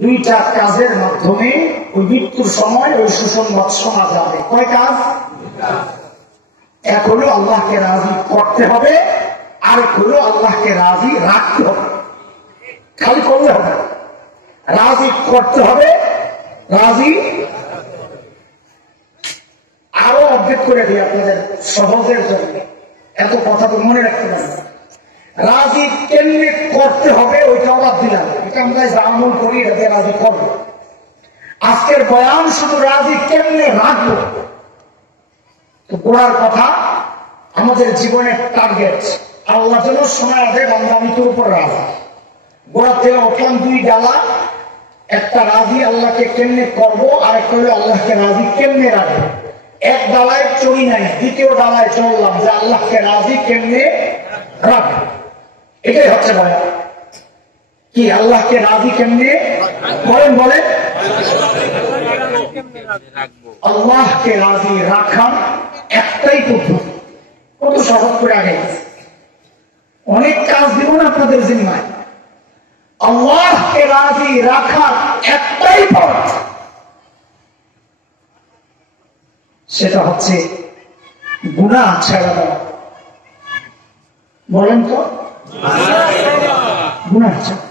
দুইটা কাজের মাধ্যমে ওই মৃত্যুর সময় ওই সুসংবাদ শোনা যাবে। কয় কাজ? এক হলো আল্লাহকে রাজি করতে হবে, আরেক হলো আল্লাহকে রাজি রাখতে হবে। খালি করলে হবে, রাজি করতে হবে, রাজি। আরো অর্ধেক করে দিই আপনাদের সহজের জন্য, এত কথা তো মনে রাখতে পারবেন। রাজি কেমনে করতে হবে ওইটা বাদ দিলাম, এটা আমরা আমল করি, এটাকে রাজি করবো। আজকের বয়ান শুধু রাজি কেমনে রাখবো। তো গোড়ার কথা, আমাদের জীবনের টার্গেট আল্লাহ যেন শোনা দেয় বান্দা আমি তোর উপর রাজি। গোড়া থেকে উঠলাম দুই ডালা, একটা রাজি আল্লাহকে কেমনে করবো, আর একটা হলো আল্লাহকে রাজি কেমনে রাখবো। এক ডালায় চড়ি নাই, দ্বিতীয় ডালায় চললাম যে আল্লাহকে রাজি কেমনে রাখবো। এটাই হচ্ছে বয়ান। কি আল্লাহকে রাজি কেমনে বলেন? বলেন আল্লাহকে রাজি রাখার একটাই পদ্ধতি। কত সহজ করে আগে, অনেক কাজ দিব না আপনাদের জিম্মায়। আল্লাহকে রাজি রাখার একটাই পথ, সেটা হচ্ছে গুনাহ ছেড়ে দেওয়া। বলেন তো, গুনাহ ছাড়া।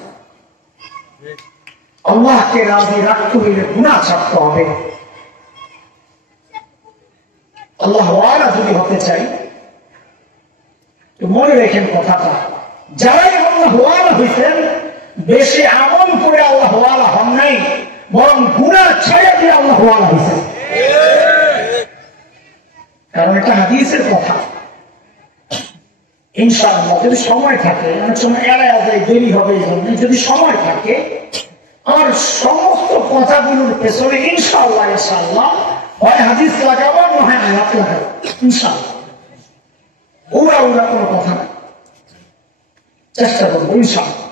আল্লাহকে রাজি রাখতে হইলে গুনাহ ছাড়তে হবে। আল্লাহ ওয়ালা যদি হতে চাই, মনে রেখেন কথাটা, যারাই আল্লাহ ওয়ালা হইতেন বেশি আমল করে আল্লাহ ওয়ালা হন নাই, বরং গুনাহ ছেড়ে দিয়ে আল্লাহ ওয়ালা হইতেন। কারণ এটা হাদিসের কথা। ইনশাআল্লাহ যদি সময় থাকে, অনেক সময় এড়ায় যায়, দেরি হবে, এই জন্য যদি সময় থাকে আমার সমস্ত কথাগুলোর পেছনে ইনশাআল্লাহ ইনশাআল্লাহ হয় হাদিস লাগাবো, নয় আয়াত লাগাবো ইনশাআল্লাহ। ওরা কোনো কথা নাই, চেষ্টা করবো ইনশাআল্লাহ,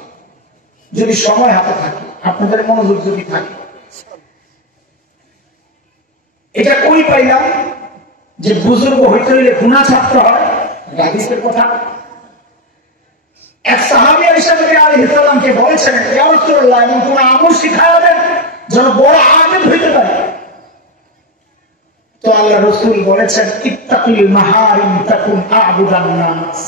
যদি সময় হাতে থাকে, আপনাদের মনোযোগ যদি থাকে। এটা কই পাইলাম যে বুজুর্গ হইতে হইলে গুনাহ ছাড়তে হয়, হাদিসের কথা। এক সাহাবী আয়েশা আলাইহিস সালামকে বলেছেন, ইয়া রাসূলুল্লাহ, এমন কোন আমল শিখায়া দেন যেন বড় আলেম হইতে পারে। তো আল্লাহ রাসূল বলেছেন, ইত্তাকিল মাহারিম তাকুন আ'বুদান নাস।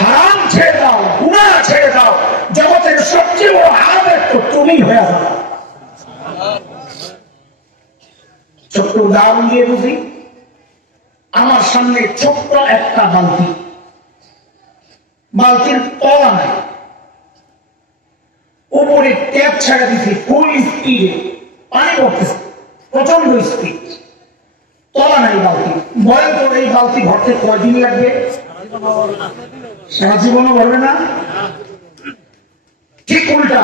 হারাম ছেড়ে দাও, গুনাহ ছেড়ে দাও, জগতের সবচেয়ে বড় আবেদ তো তুমি হয়ে যাও। ছোট্ট উদাহরণ দিয়ে বুঝি। আমার সামনে ছোট্ট একটা বালতি, বালতির তলা নাই, উপরে ট্যাপ ছাড়া দিছি, ফুল স্পিডে পানি পড়তেছে, প্রচন্ড স্পিড, তলা নাই বালতি। বলেন তো এই বালতি ভরতে কয়দিন লাগবে? সারা জীবনও ভরবে না। ঠিক উল্টা,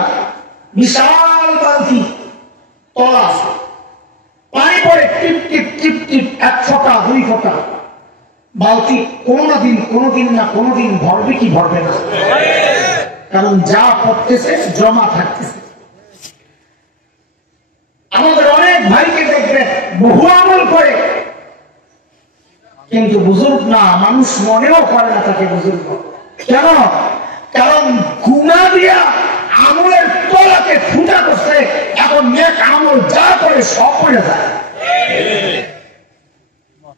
বিশাল বালতি, তলা পানি পড়ে টিপ টিপ টিপ টিপ, 1 ফোঁটা 2 ফোঁটা, বালতি কোনদিন না কোনদিন ভরবে কি ভরবে না? কারণ যা পড়তেছে জমা থাকতেছে। আমাদের অনেক ভাইকে দেখবেন বহু আমল করে, কিন্তু বুজুর্গ না, মানুষ মনেও করে না তাকে বুজুর্গ। কেন? কারণ গুনাহ দিয়া আমলের তলাকে ফুটা করছে, এখন নেক আমল যা করে সব পড়ে যায়।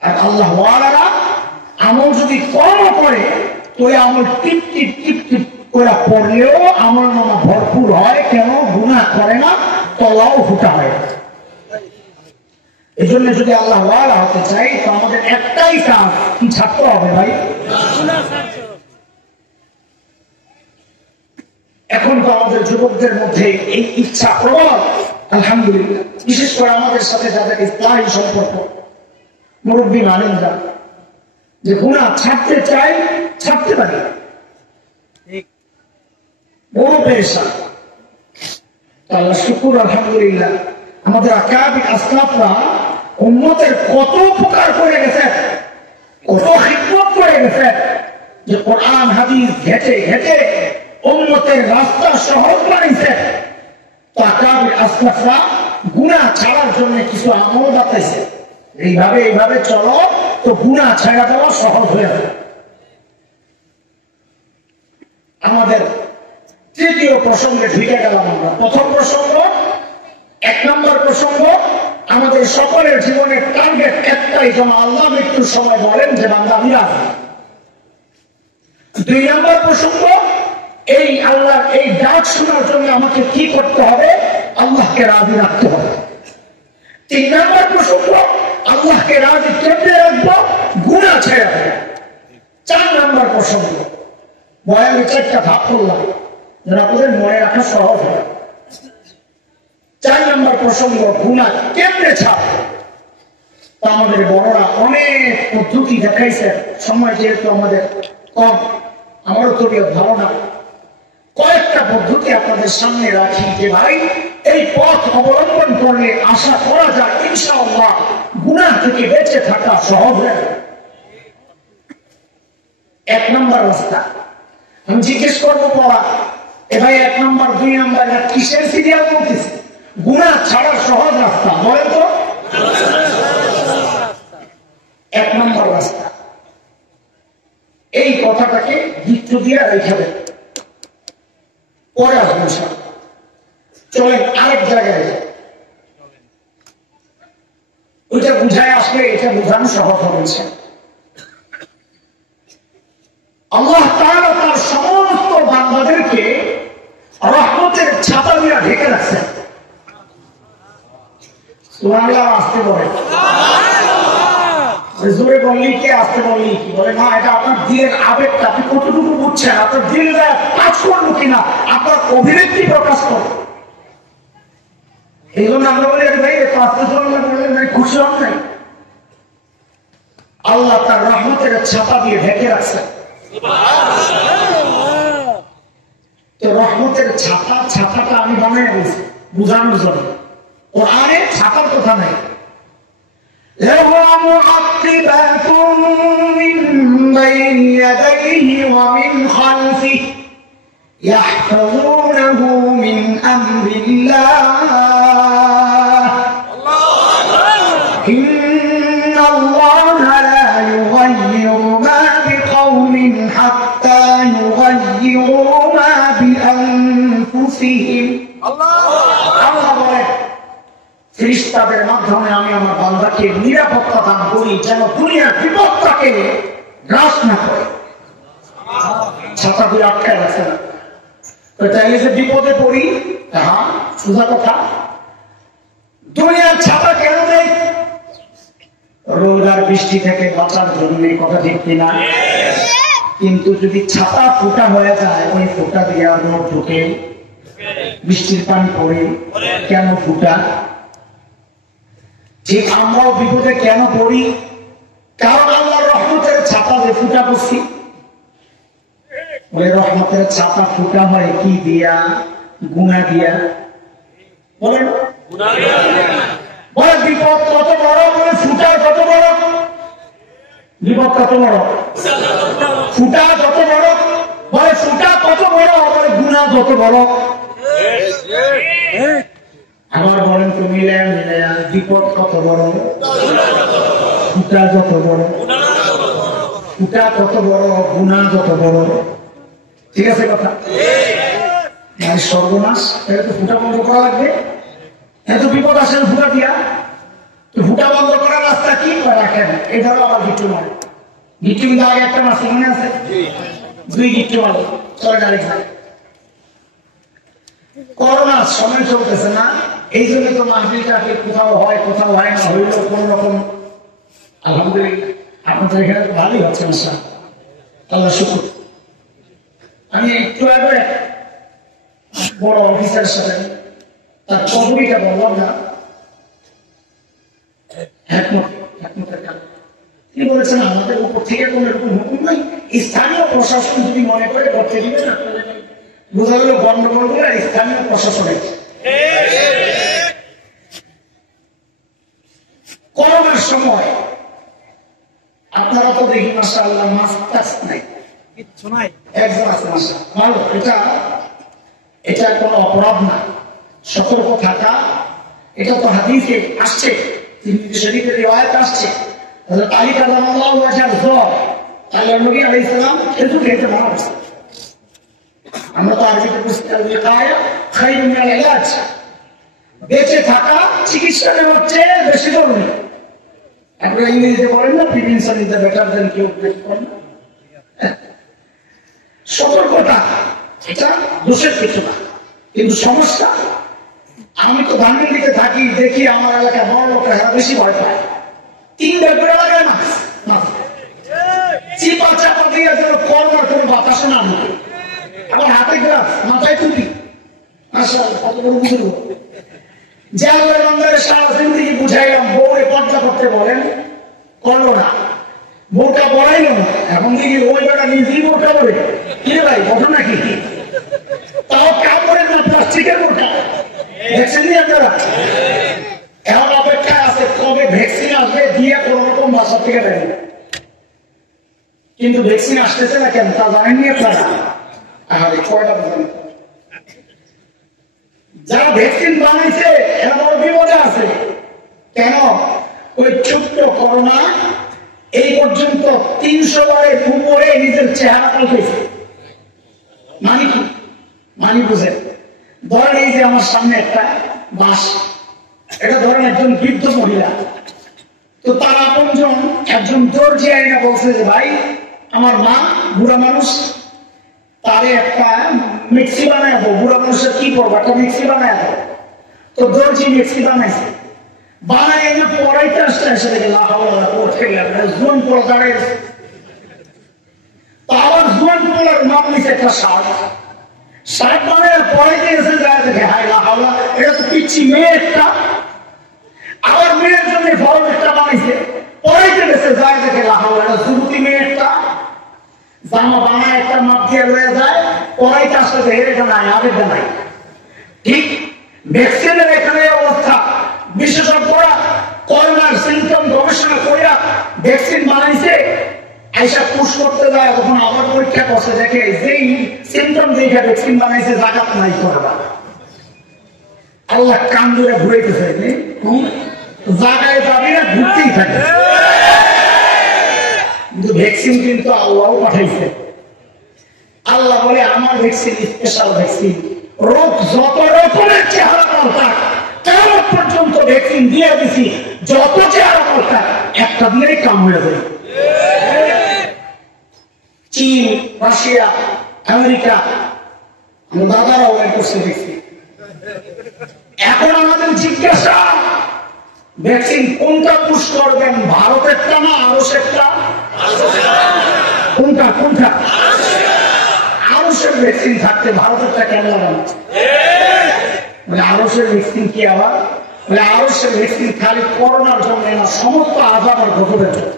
আর আল্লাহ ওয়ালারা আমল যদি কমও করে, ওই আমল টিপ টিপ টিপ টিপ করে পড়লেও আমল নামা ভরপুর হয়। কেন? গুনাহ করে না, তলাও ফুটা হয়। এই জন্য যদি আল্লাহ ওয়ালা হতে চাই, তো আমাদের একটাই কাজ, কি ছাড়তে হবে ভাই? এখন তো আমাদের যুবকদের মধ্যে এই ইচ্ছা প্রবল, আলহামদুলিল্লাহ। বিশেষ করে আমাদের সাথে যাদের ইসলামী সম্পর্ক, মুরব্বী মানেনরা, যে গুনাহ ছাড়তে চাই, ছাড়তে পারি, বড় পেরেশান। আল্লাহ শুকুর, আলহামদুলিল্লাহ, আমাদের আকাবির আসলাফরা উম্মতের কত উপকার করে গেছে, কত খিদমত করে গেছে, যে কোরআন হাদিস ঘেটে ঘেটে উম্মতের রাস্তা সহজ বানাইছে। তো আকাবির আসলাফরা গুনাহ ছাড়ার জন্য কিছু আমল বাতাইছে, এইভাবে চলো তো গুনাহ ছাড়া দেওয়া সহজ হয়ে যাবে। আমাদের তৃতীয় প্রসঙ্গে ঢুকে গেলাম আমরা। প্রথম প্রসঙ্গ, 1 নম্বর প্রসঙ্গ, আমাদের সকলের জীবনের টার্গেট একটাই, যেন আল্লাহ মৃত্যুর সময় বলেন যে বান্দা আমি রাজি। 2 নম্বর প্রসঙ্গ, এই আল্লাহর এই ডাক শোনার জন্য আমাকে কি করতে হবে? আল্লাহকে রাজি রাখতে হবে। 3 নম্বর প্রসঙ্গ, আল্লাহকে রাজি কেমনে রাখবো? গুনাহ ছেড়ে দেব। 4 নম্বর প্রসঙ্গ, বয়ানে 4টা ভাগ করলাম যেন আপনাদের মনে রাখা সহজ হয়। 4 নম্বর প্রসঙ্গ, গুনাহ কেমনে ছাড়বো? আমাদের বড়রা অনেক পদ্ধতি দেখাইছে, সময় যেহেতু আমাদের কম, আমারও তবিয়ত ভালো না, কয়েকটা পদ্ধতি আপনাদের সামনে রাখি যে ভাই এই পথ অবলম্বন করলে আশা করা যায় ইনশাআল্লাহ গুনাহ থেকে বেঁচে থাকা সহজ হয়ে যাবে। 1 নম্বর রাস্তা, আমি জিজ্ঞেস করবো পড়া, এ ভাই 1 নম্বর 2 নম্বর কিসের সিরিয়াল বলতেছে? গুনাহ ছাড়ার সহজ রাস্তা বলেন তো? 1 নম্বর রাস্তা, এই কথাটাকে গিট্টু দিয়ে রেখে দেন, পরে আসবেন। চলেন আরেক জায়গায়, ওইটা বুঝায় আসলে এটা বোঝানো সহজ হবে। আল্লাহ তাআলা তার সমস্ত বান্দাদেরকে রহমতের ছাতা দিয়ে ঢেকে রাখছেন। সুবহানাল্লাহ, আসতে বলে জোরে বললি কে, আসতে বললি কি? বলে না, এটা আপনার দিলের আবেগটা, আপনি কতটুকু বুঝছেন, আপনার দিলটা কাজ করলো কিনা, আপনার অভিব্যক্তি প্রকাশ করে। এই জন্য আমরা বলি ভাই আসতে বললেন নাই, খুশি হন নাই? আল্লাহ তার রহমতের ছাতা দিয়ে ঢেকে রাখছেন। তো রহমতের ছাতা, ছাতাটা আমি বানাই বলছি বুঝানোর জন্য, কোরআনে ছাতার কথা নাই। له معقبات من بين يديه ومن خلفه يحفظونه من أمر الله إن الله لا يغير ما بقوم حتى يغيروا ما بأنفسهم ফেরেশতাদের মাধ্যমে আমি আমার বান্দাকে নিরাপত্তা দান করি যেন দুনিয়ার বিপদটাকে গ্রাস না করে। ছাতা দিয়ে আটকায় রাখে না, তাইলে যে বিপদে পড়ি, হ্যাঁ সোজা কথা, দুনিয়ার ছাতা কেন দেয়? রোজার বৃষ্টি থেকে বাঁচার জন্য, কথা ঠিক কিনা? কিন্তু যদি ছাতা ফুটা হয়ে যায়, ওই ফুটা দিয়ে রোদ ঢুকে, বৃষ্টির পানি পড়ে, কেন ফুটা? ঠিক আমরাও বিপদে কেন পড়ি? কারণ আল্লাহর রহমতের ছাতা দিয়ে ফুটা করছি। ওই রহমতের ছাতা ফুটা হয় কি দিয়া? গুনাহ দিয়া। বলেন বলে বিপদ কত বড়, বলে ফুটা কত বড়? বিপদ কত বড়? ফুটা কত বড়? বলে ফুটা কত বড়? বলে গুনাহ কত বড়? আবার বলেন তো মিলায়া মিলায়া, বিপদ কত বড়, ফুটা যত বড়? ফুটা কত বড়, গুনাহ যত বড়। ঠিক আছে কথা? সর্বনাশ, এটা তো ফুটা বন্ধ করা লাগবে। এত বিপদ আসে ফুটা দিয়া, তো ফুটা বন্ধ করার রাস্তা কি? রাখেন এই ধরো আবার গিট্টু মারে, গিট্টু কিন্তু আগে একটা মাসে মনে আছে, 2 গিট্টু মারে, চলে গাড়ি খায়। করোনার সময় চলতেছে না, এই জন্য তো মাহফিলটা কোথাও হয় কোথাও হয় না, হইলেও কোন রকম আলহামদুলিল্লাহ আপনাদের এখানে তো ভালোই হচ্ছে না, আল্লাহ শুকর। আমি একটু আগে বড় অফিসারের সাথে তার পদবিটা বললাম না, তিনি বলেছেন আমাদের উপর থেকে কোন এরকম হুকুম নাই, স্থানীয় প্রশাসন যদি মনে করে করতে দিবে না, বোঝা গেল গন্ডগোল করে স্থানীয় প্রশাসনের। করোনার সময় আপনারা তো দেখি মাশাআল্লাহ মাস্ক টাস্ক নাই, কিচ্ছু নাই, একজন আছে মাশাআল্লাহ ভালো, এটা কোনো অপরাধ না, সতর্ক থাকা, এটা তো হাদিসে আসছে, তিরমিজি শরীফের রিওয়ায়াত আসছে, হযরত আলী কারামাল্লাহু ওয়াজহার জ্বর, আল্লাহর নবী আলাইহিস সালাম খেজুর খেতে মানা করছেন। আমরা তো আরবিতে বুঝতে বেঁচে থাকা চিকিৎসা হচ্ছে বেশি জরুরি। আপনারা ইংরেজিতে বলেন না, prevention is the better than cure. সতর্কতা এটা দোষের কিছু না, কিন্তু সমস্যা আমি তো ধানমন্ডিতে থাকি, দেখি আমার এলাকায় বড় লোকেরা এরা বেশি ভয় পায়। 3 ব্যাগ করে লাগে না, চিপা চাপা দিয়ে যেন করোনার কোনো বাতাসে না ঢুকে। আমার হাতে গ্লাস, মাথায় টুপি, কত বড় বুঝলো। জানুয়ারি বান্দারে সারা জিন্দিগি বুঝাইলাম বউরে পর্দা করতে বলেন, করলো না। বোরকা পড়াইলো না, এখন দেখি ওই বেটা নিজেই বোরকা বলে। কি রে ভাই, ঘটনা কি? তাও কাপড়ের না, প্লাস্টিকের বোরকা। দেখছেন নি আপনারা? এখন অপেক্ষায় আছে কবে ভ্যাকসিন আসবে, দিয়ে কোনো রকম বাসা থেকে বেরোবে। কিন্তু ভ্যাকসিন আসতেছে না কেন তা জানেননি আপনারা? যারা ভ্যাকসিন বানাইছে এরা বড় বিপদে আছে। কেন? ওই ছোট্ট করোনা এই পর্যন্ত 300 বারের উপরে নিজের চেহারা পাল্টেছে। মানে কি? মানে বুঝেন, ধরেন এই যে আমার সামনে একটা বাস, এটা ধরেন একজন বৃদ্ধ মহিলা, তো তার আপনজন একজন দর্জি আইনা বলছে যে ভাই আমার মা বুড়া মানুষ, তারে একটা মিক্সি বানায় দেবো। বুড়া মানুষের কি করবো, একটা মিক্সি বানায় দেবো। তো দর্জি মিক্সি বানাইছে, বানাই এনে পড়াইতে আসতে এসে দেখে জোন পোলা দাঁড়াই। তো আবার জোন পোলার নাম নিচ্ছে একটা শার্ট বানায় পড়াইতে এসে যায় দেখে হাই হাওলা, এটা তো পিচ্ছি মেয়ে একটা। আবার মেয়ের জন্য ফল একটা বানাইছে, পড়াইতে গেছে যায় দেখে হাওলা, এটা যুবতী মেয়ে একটা। জামা বানায় একটা মাপ দিয়ে রয়ে যায়, পড়াইতে আসতে দেখে এটা নাই, আবেদা নাই। ঠিক ভ্যাকসিনের এখানে অবস্থা। বিশেষজ্ঞরা করোনার সিমটম গবেষণা কইরা ভ্যাকসিন বানাইছে, আইসা পুশ করতে যায়, তখন আবার পরীক্ষা করছে, দেখে যেই সিমটম দেখে ভ্যাকসিন বানাইছে জাগাত নাই করবা। আল্লাহ কান ধরে ঘুরাইতেছে, জাগায় যাবি না, ঘুরতেই থাকে। কিন্তু ভ্যাকসিন কিন্তু আল্লাহও পাঠাইছে। আল্লাহ বলে আমার ভ্যাকসিন স্পেশাল ভ্যাকসিন, রোগ যত রকমের চেহারা পাল্টাক কেমন পর্যন্ত ভ্যাকসিন দিয়ে দিছি, যত চেহারা পাল্টাক একটা দিয়েই কাম হয়ে যায়। চীন, রাশিয়া, আমেরিকা, দাদারাও করছে ভ্যাকসিন। এখন আমাদের জিজ্ঞাসা ভ্যাকসিন কোনটা পুশ করবেন, ভারতেরটা না আরশেরটা? কোনটা কোনটা? আরশের ভ্যাকসিন থাকতে ভারতেরটা কেন লাগানো? আরশের ভ্যাকসিন কি আবার? আরশের ভ্যাকসিন খালি করোনার জন্য না, সমস্ত আযাব আর গজবের জন্য।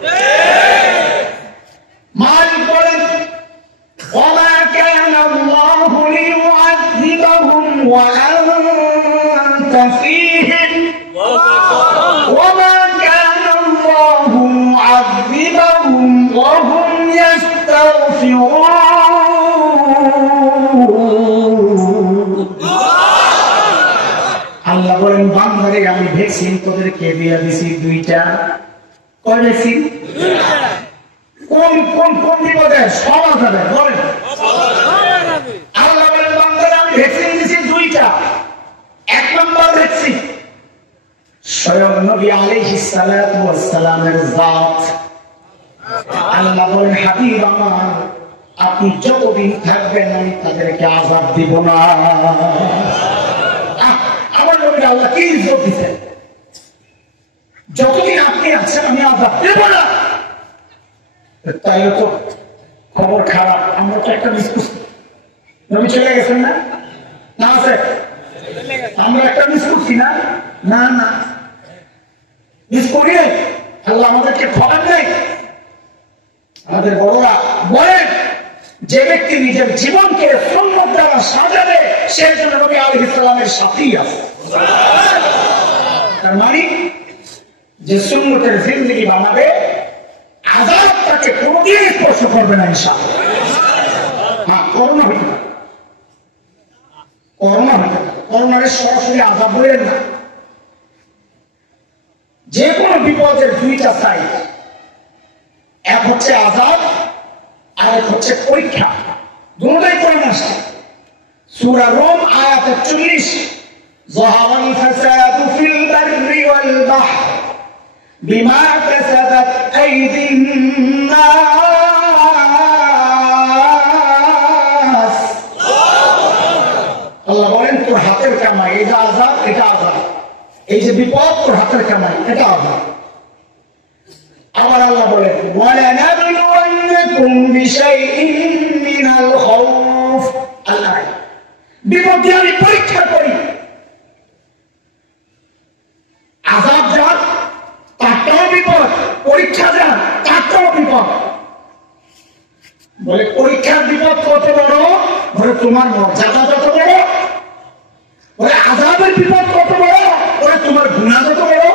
মালিক বলেন ওয়া কানা আল্লাহু লিউআযিবাহুম ওয়া আনতা ফীহিম ওয়া মা কানা আল্লাহু মুআযিবাহুম ওয়া হুম ইস্তাগফিরুন। আল্লাহ বলেন বান্দারে আমি ভ্যাকসিন তোদেরকে দিয়ে দিছি দুইটা। কয় ভ্যাকসিন? কোন কোন কোন বিপদে সব আযাবে বলেন। আল্লাহ বলেন বান্দারে আমি ভ্যাকসিন দিছি দুইটা। এক নম্বর ভ্যাকসিন স্বয়ং নবী আলাইহিস সালাতু ওয়াস সালামের জাত। আল্লাহ বলেন হাবিব আমার আপনি যতদিন থাকবেন আমি তাদেরকে আযাব দিব না। আমার নবীর আল্লাহ কি ইজ্জত দিচ্ছেন, যতদিন আপনি আছেন আমি আযাব দেব না। তাইলে তো খবর খারাপ, আমরা তো একটা মিস করছি। নবী চলে গেছেন না? না আছে? আমরা একটা মিস করছি না? না না মিস করি, আল্লাহ আমাদেরকে খবর নেই। আমাদের বড়রা বলেন যে ব্যক্তি নিজের জীবনকে সুন্নাত দ্বারা সাজাবে সে জন্য নবী আলাইহিস সালামের সাথী আছে। তার মানে যে সুন্নতের জিন্দেগি বানাবে আযাব তাকে কোনদিন স্পর্শ করবে না ইনশাআল্লাহ। হ্যাঁ, করোনা হইতে পারে, করোনা হইতে পারে, করোনার সরাসরি আযাব বলেন না। যে কোনো বিপদের দুইটা সাইড, এক হচ্ছে আযাব আর এক হচ্ছে পরীক্ষা। দুটোই করোনা আসছে। সূরা রুম আয়াত 41 যাহারাল ফাসাদু ফিল বাররি ওয়াল বাহর বিমা কাসাবাত আইদিন নাস। আল্লাহ বলেন তোর হাতের কামাই, এটা আযাব, এটা আযাব। এই যে বিপদ তোর হাতের কামাই, এটা আযাব। আবার আল্লাহ বলেন ওয়ালানাবলুওয়ান্নাকুম বিশাইইন মিনাল খাউফ। আল্লাহ বিপদ দিয়ে আমি পরীক্ষা করি। আযাব যা তারটাও বিপদ, পরীক্ষা যা তারটাও বিপদ। বলে পরীক্ষার বিপদ কত বড়? বলে তোমার মর্যাদা যত বড়। বলে আযাবের বিপদ কত বড়? বলে তোমার গুনাহ যত বড়।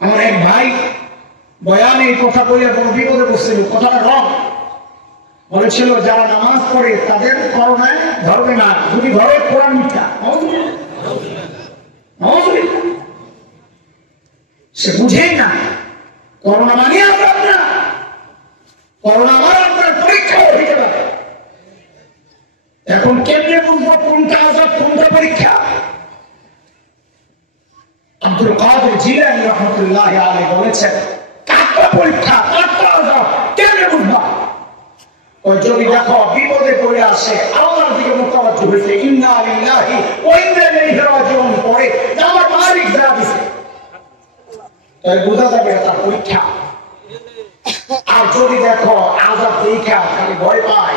আমার এক ভাই বয়ানে এই কথা বলে বড় বিপদে বসছিল। কথাটা রং বলেছিল যারা নামাজ পড়ে তাদের করোনায় ধরবে না, যদি ধরে কোরআন মিথ্যা। সে বুঝেই না করোনা মানে আপনার না, করোনা আমার আপনার পরীক্ষা হতে পারে। এখন কেমনে বুঝবো কোনটা আযাব কোনটা পরীক্ষা? আব্দুল কাদের জিলানী রাহমাতুল্লাহি আলাইহি বলেছেন কাটটা পরীক্ষা, কাটটা আযাব কেমনে বুঝবা? ওই যদি দেখো বিপদে পড়ে আসে আল্লাহর দিকে মুতাওয়াজ্জিহ হইছে, ইন্না লিল্লাহি ওয়া ইন্না ইলাইহি রাজিউন পড়ে আমার মালিক যা দিছে, তাই বোঝা যাবে এটা পরীক্ষা। আর যদি দেখো আযাব দেখা খালি ভয় পায়,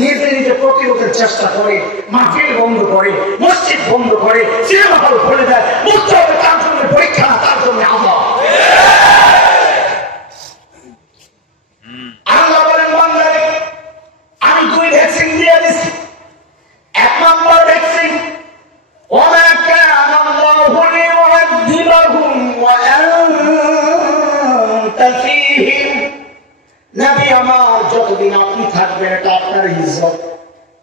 নিজে নিজে প্রতিরোধের চেষ্টা করে, মাহফিল বন্ধ করে, মসজিদ বন্ধ করে, সিনেমা হল খুলে দেয়, বুঝতে হবে তার জন্য পরীক্ষা, তার জন্য আযাব। আল্লাহ বলেন বান্দারে আমি 2 ভ্যাকসিন দিয়ে দিচ্ছি। 1 নম্বর ভ্যাকসিন ওয়া কানা আল্লাহু লিউআযিবাহুম ওয়া আনতা ফীহিম। নবী আমার যতদিন আপনি থাকবেন এটা আপনার ইজ্জত,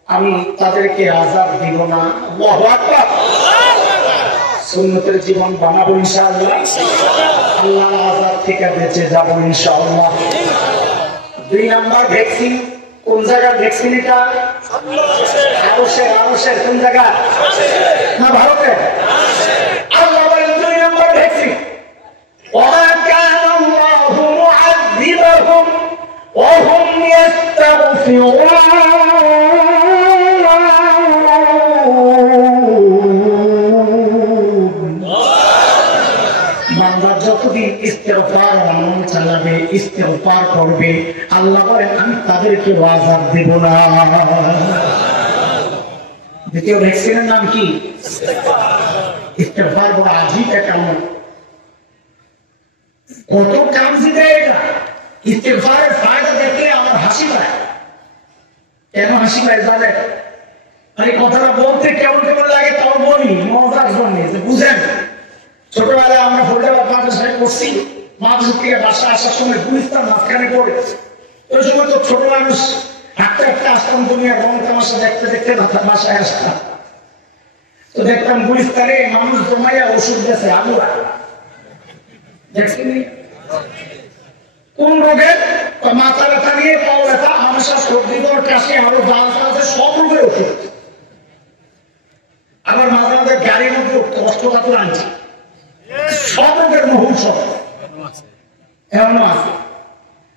আমি তাদেরকে আযাব দিব না। আল্লাহু আকবার। সুন্নতের জীবন বানাবো ইনশাআল্লাহ, আল্লাহর আযাব থেকে বেঁচে যাব ইনশাআল্লাহ। 2 নম্বর ভ্যাকসিন কোন জায়গার ভ্যাকসিন? এটা আরশের কোন জায়গা? না ভারতে। আল্লাহ বলেন 2 নম্বর ভ্যাকসিন ওয়া কানা আল্লাহু মুআযিবাহুম ওয়া হুম ইস্তাগফিরুন। বান্দা যতদিন ইস্তিগফার আমল চালাবে, ইস্তিগফার করবে, আল্লাহ বলেন আমি তাদেরকে আযাব দেব না। দ্বিতীয় ভ্যাকসিনের নাম কি? ইস্তিগফার। বড় আজীব একটা আমল, কত কামজি দেয় এটা। ইস্তিগফারের ফায়দা দেখলে আমার হাসি পায়। কেন হাসি পায় জানেন? মানে কথাটা বলতে কেমন কেমন লাগে তাও বলি মজার জন্য, বুঝেন। ছোটবেলায় আমরা ফরিদাবাদ মাদ্রাসায় পড়ছি, মাদ্রাসা থেকে বাসা আসার সময় গুলিস্তান মাঝখানে পড়ে, ওই সময় তো ছোট মানুষ হাঁটতে হাঁটতে আসতাম, দুনিয়ার রং তামাশা দেখতে দেখতে বাসায় আসতাম। তো দেখতাম গুলিস্তানে মানুষ জমাইয়া ওষুধ দিয়েছে আগুয়া। দেখছেন কোন রোগের? মাথা ব্যথা নিয়ে, পাও ব্যথা, আমাশা, সর্দি, জ্বর, কাশি, আরো জাল আছে, সব রোগের ওষুধ। আবার মাঝে মাঝে গাড়ির মধ্যে কষ্ট কাতর আনছে, সব রোগের মহৌষধ এমন আছে।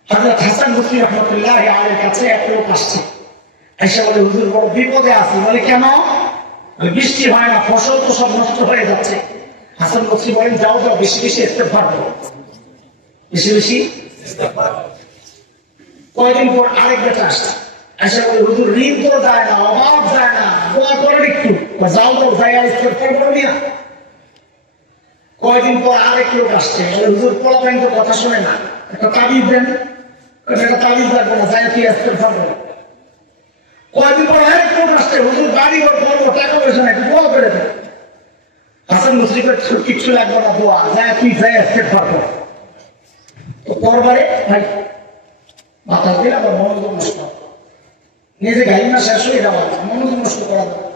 হযরত হাসান বসরি রাহমাতুল্লাহি আলাইহির কাছে এক লোক আসছে, এসে বলে হুজুর বড় বিপদে আছি। বলে কেন? বৃষ্টি হয় না, ফসল তো সব নষ্ট হয়ে যাচ্ছে। হাসান বসরি বলেন যাও যাও বেশি বেশি ইস্তেগফার করো, বেশি বেশি ইস্তেগফার। কয়েকদিন পর আরেক বেটা আসছে, এসে বলে হুজুর ঋণ তো যায় না, অভাব যায় না, দোয়া করেন একটু। যাও যাও যাই ইস্তেগফার করো মিয়া। কয়েকদিন পর আরেক লোক আসছে, হুজুর পোলাপাইন তো কথা শুনে না, একটা তাবিজ দেন। একটা তাবিজ লাগবে না, যাই কি ইস্তেগফার করো। কয়েকদিন পর আরেক লোক আসছে, হুজুর বাড়ি ঘর করবো, টাকা পয়সা নাই, দোয়া করে দেন। হাসান বসরিকে কিচ্ছু লাগবে না, দোয়া যায় তুই যাই ইস্তেগফার কর। তো পরবারে ভাই বাতাস দিলে আবার মনোযোগ নষ্ট, নিজে গাইমা শেষ হয়ে যাওয়া, মনোযোগ নষ্ট করা যাবে।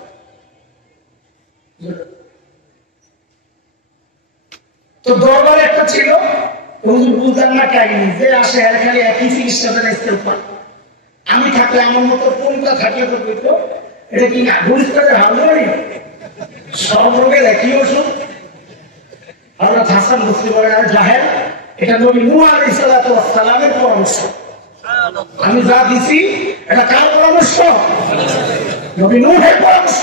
তো দরবারে একটা ছিল, হুজুর বুঝতেন না কাহিনী, যে আসে আর খালি একই চিকিৎসা দেন ইস্তেগফার। আমি থাকলে আমার মতো কোনটা থাকলে তো বুঝতো এটা কি গুলিস্তানের হালদারি সব রোগের একই ওষুধ। হযরত হাসান বসরি বলেন, আর জাহেল, এটা নবী নূহ আলাইহিস সালামের পরামর্শ। আমি যা দিছি এটা কার পরামর্শ? নবী নূহের পরামর্শ।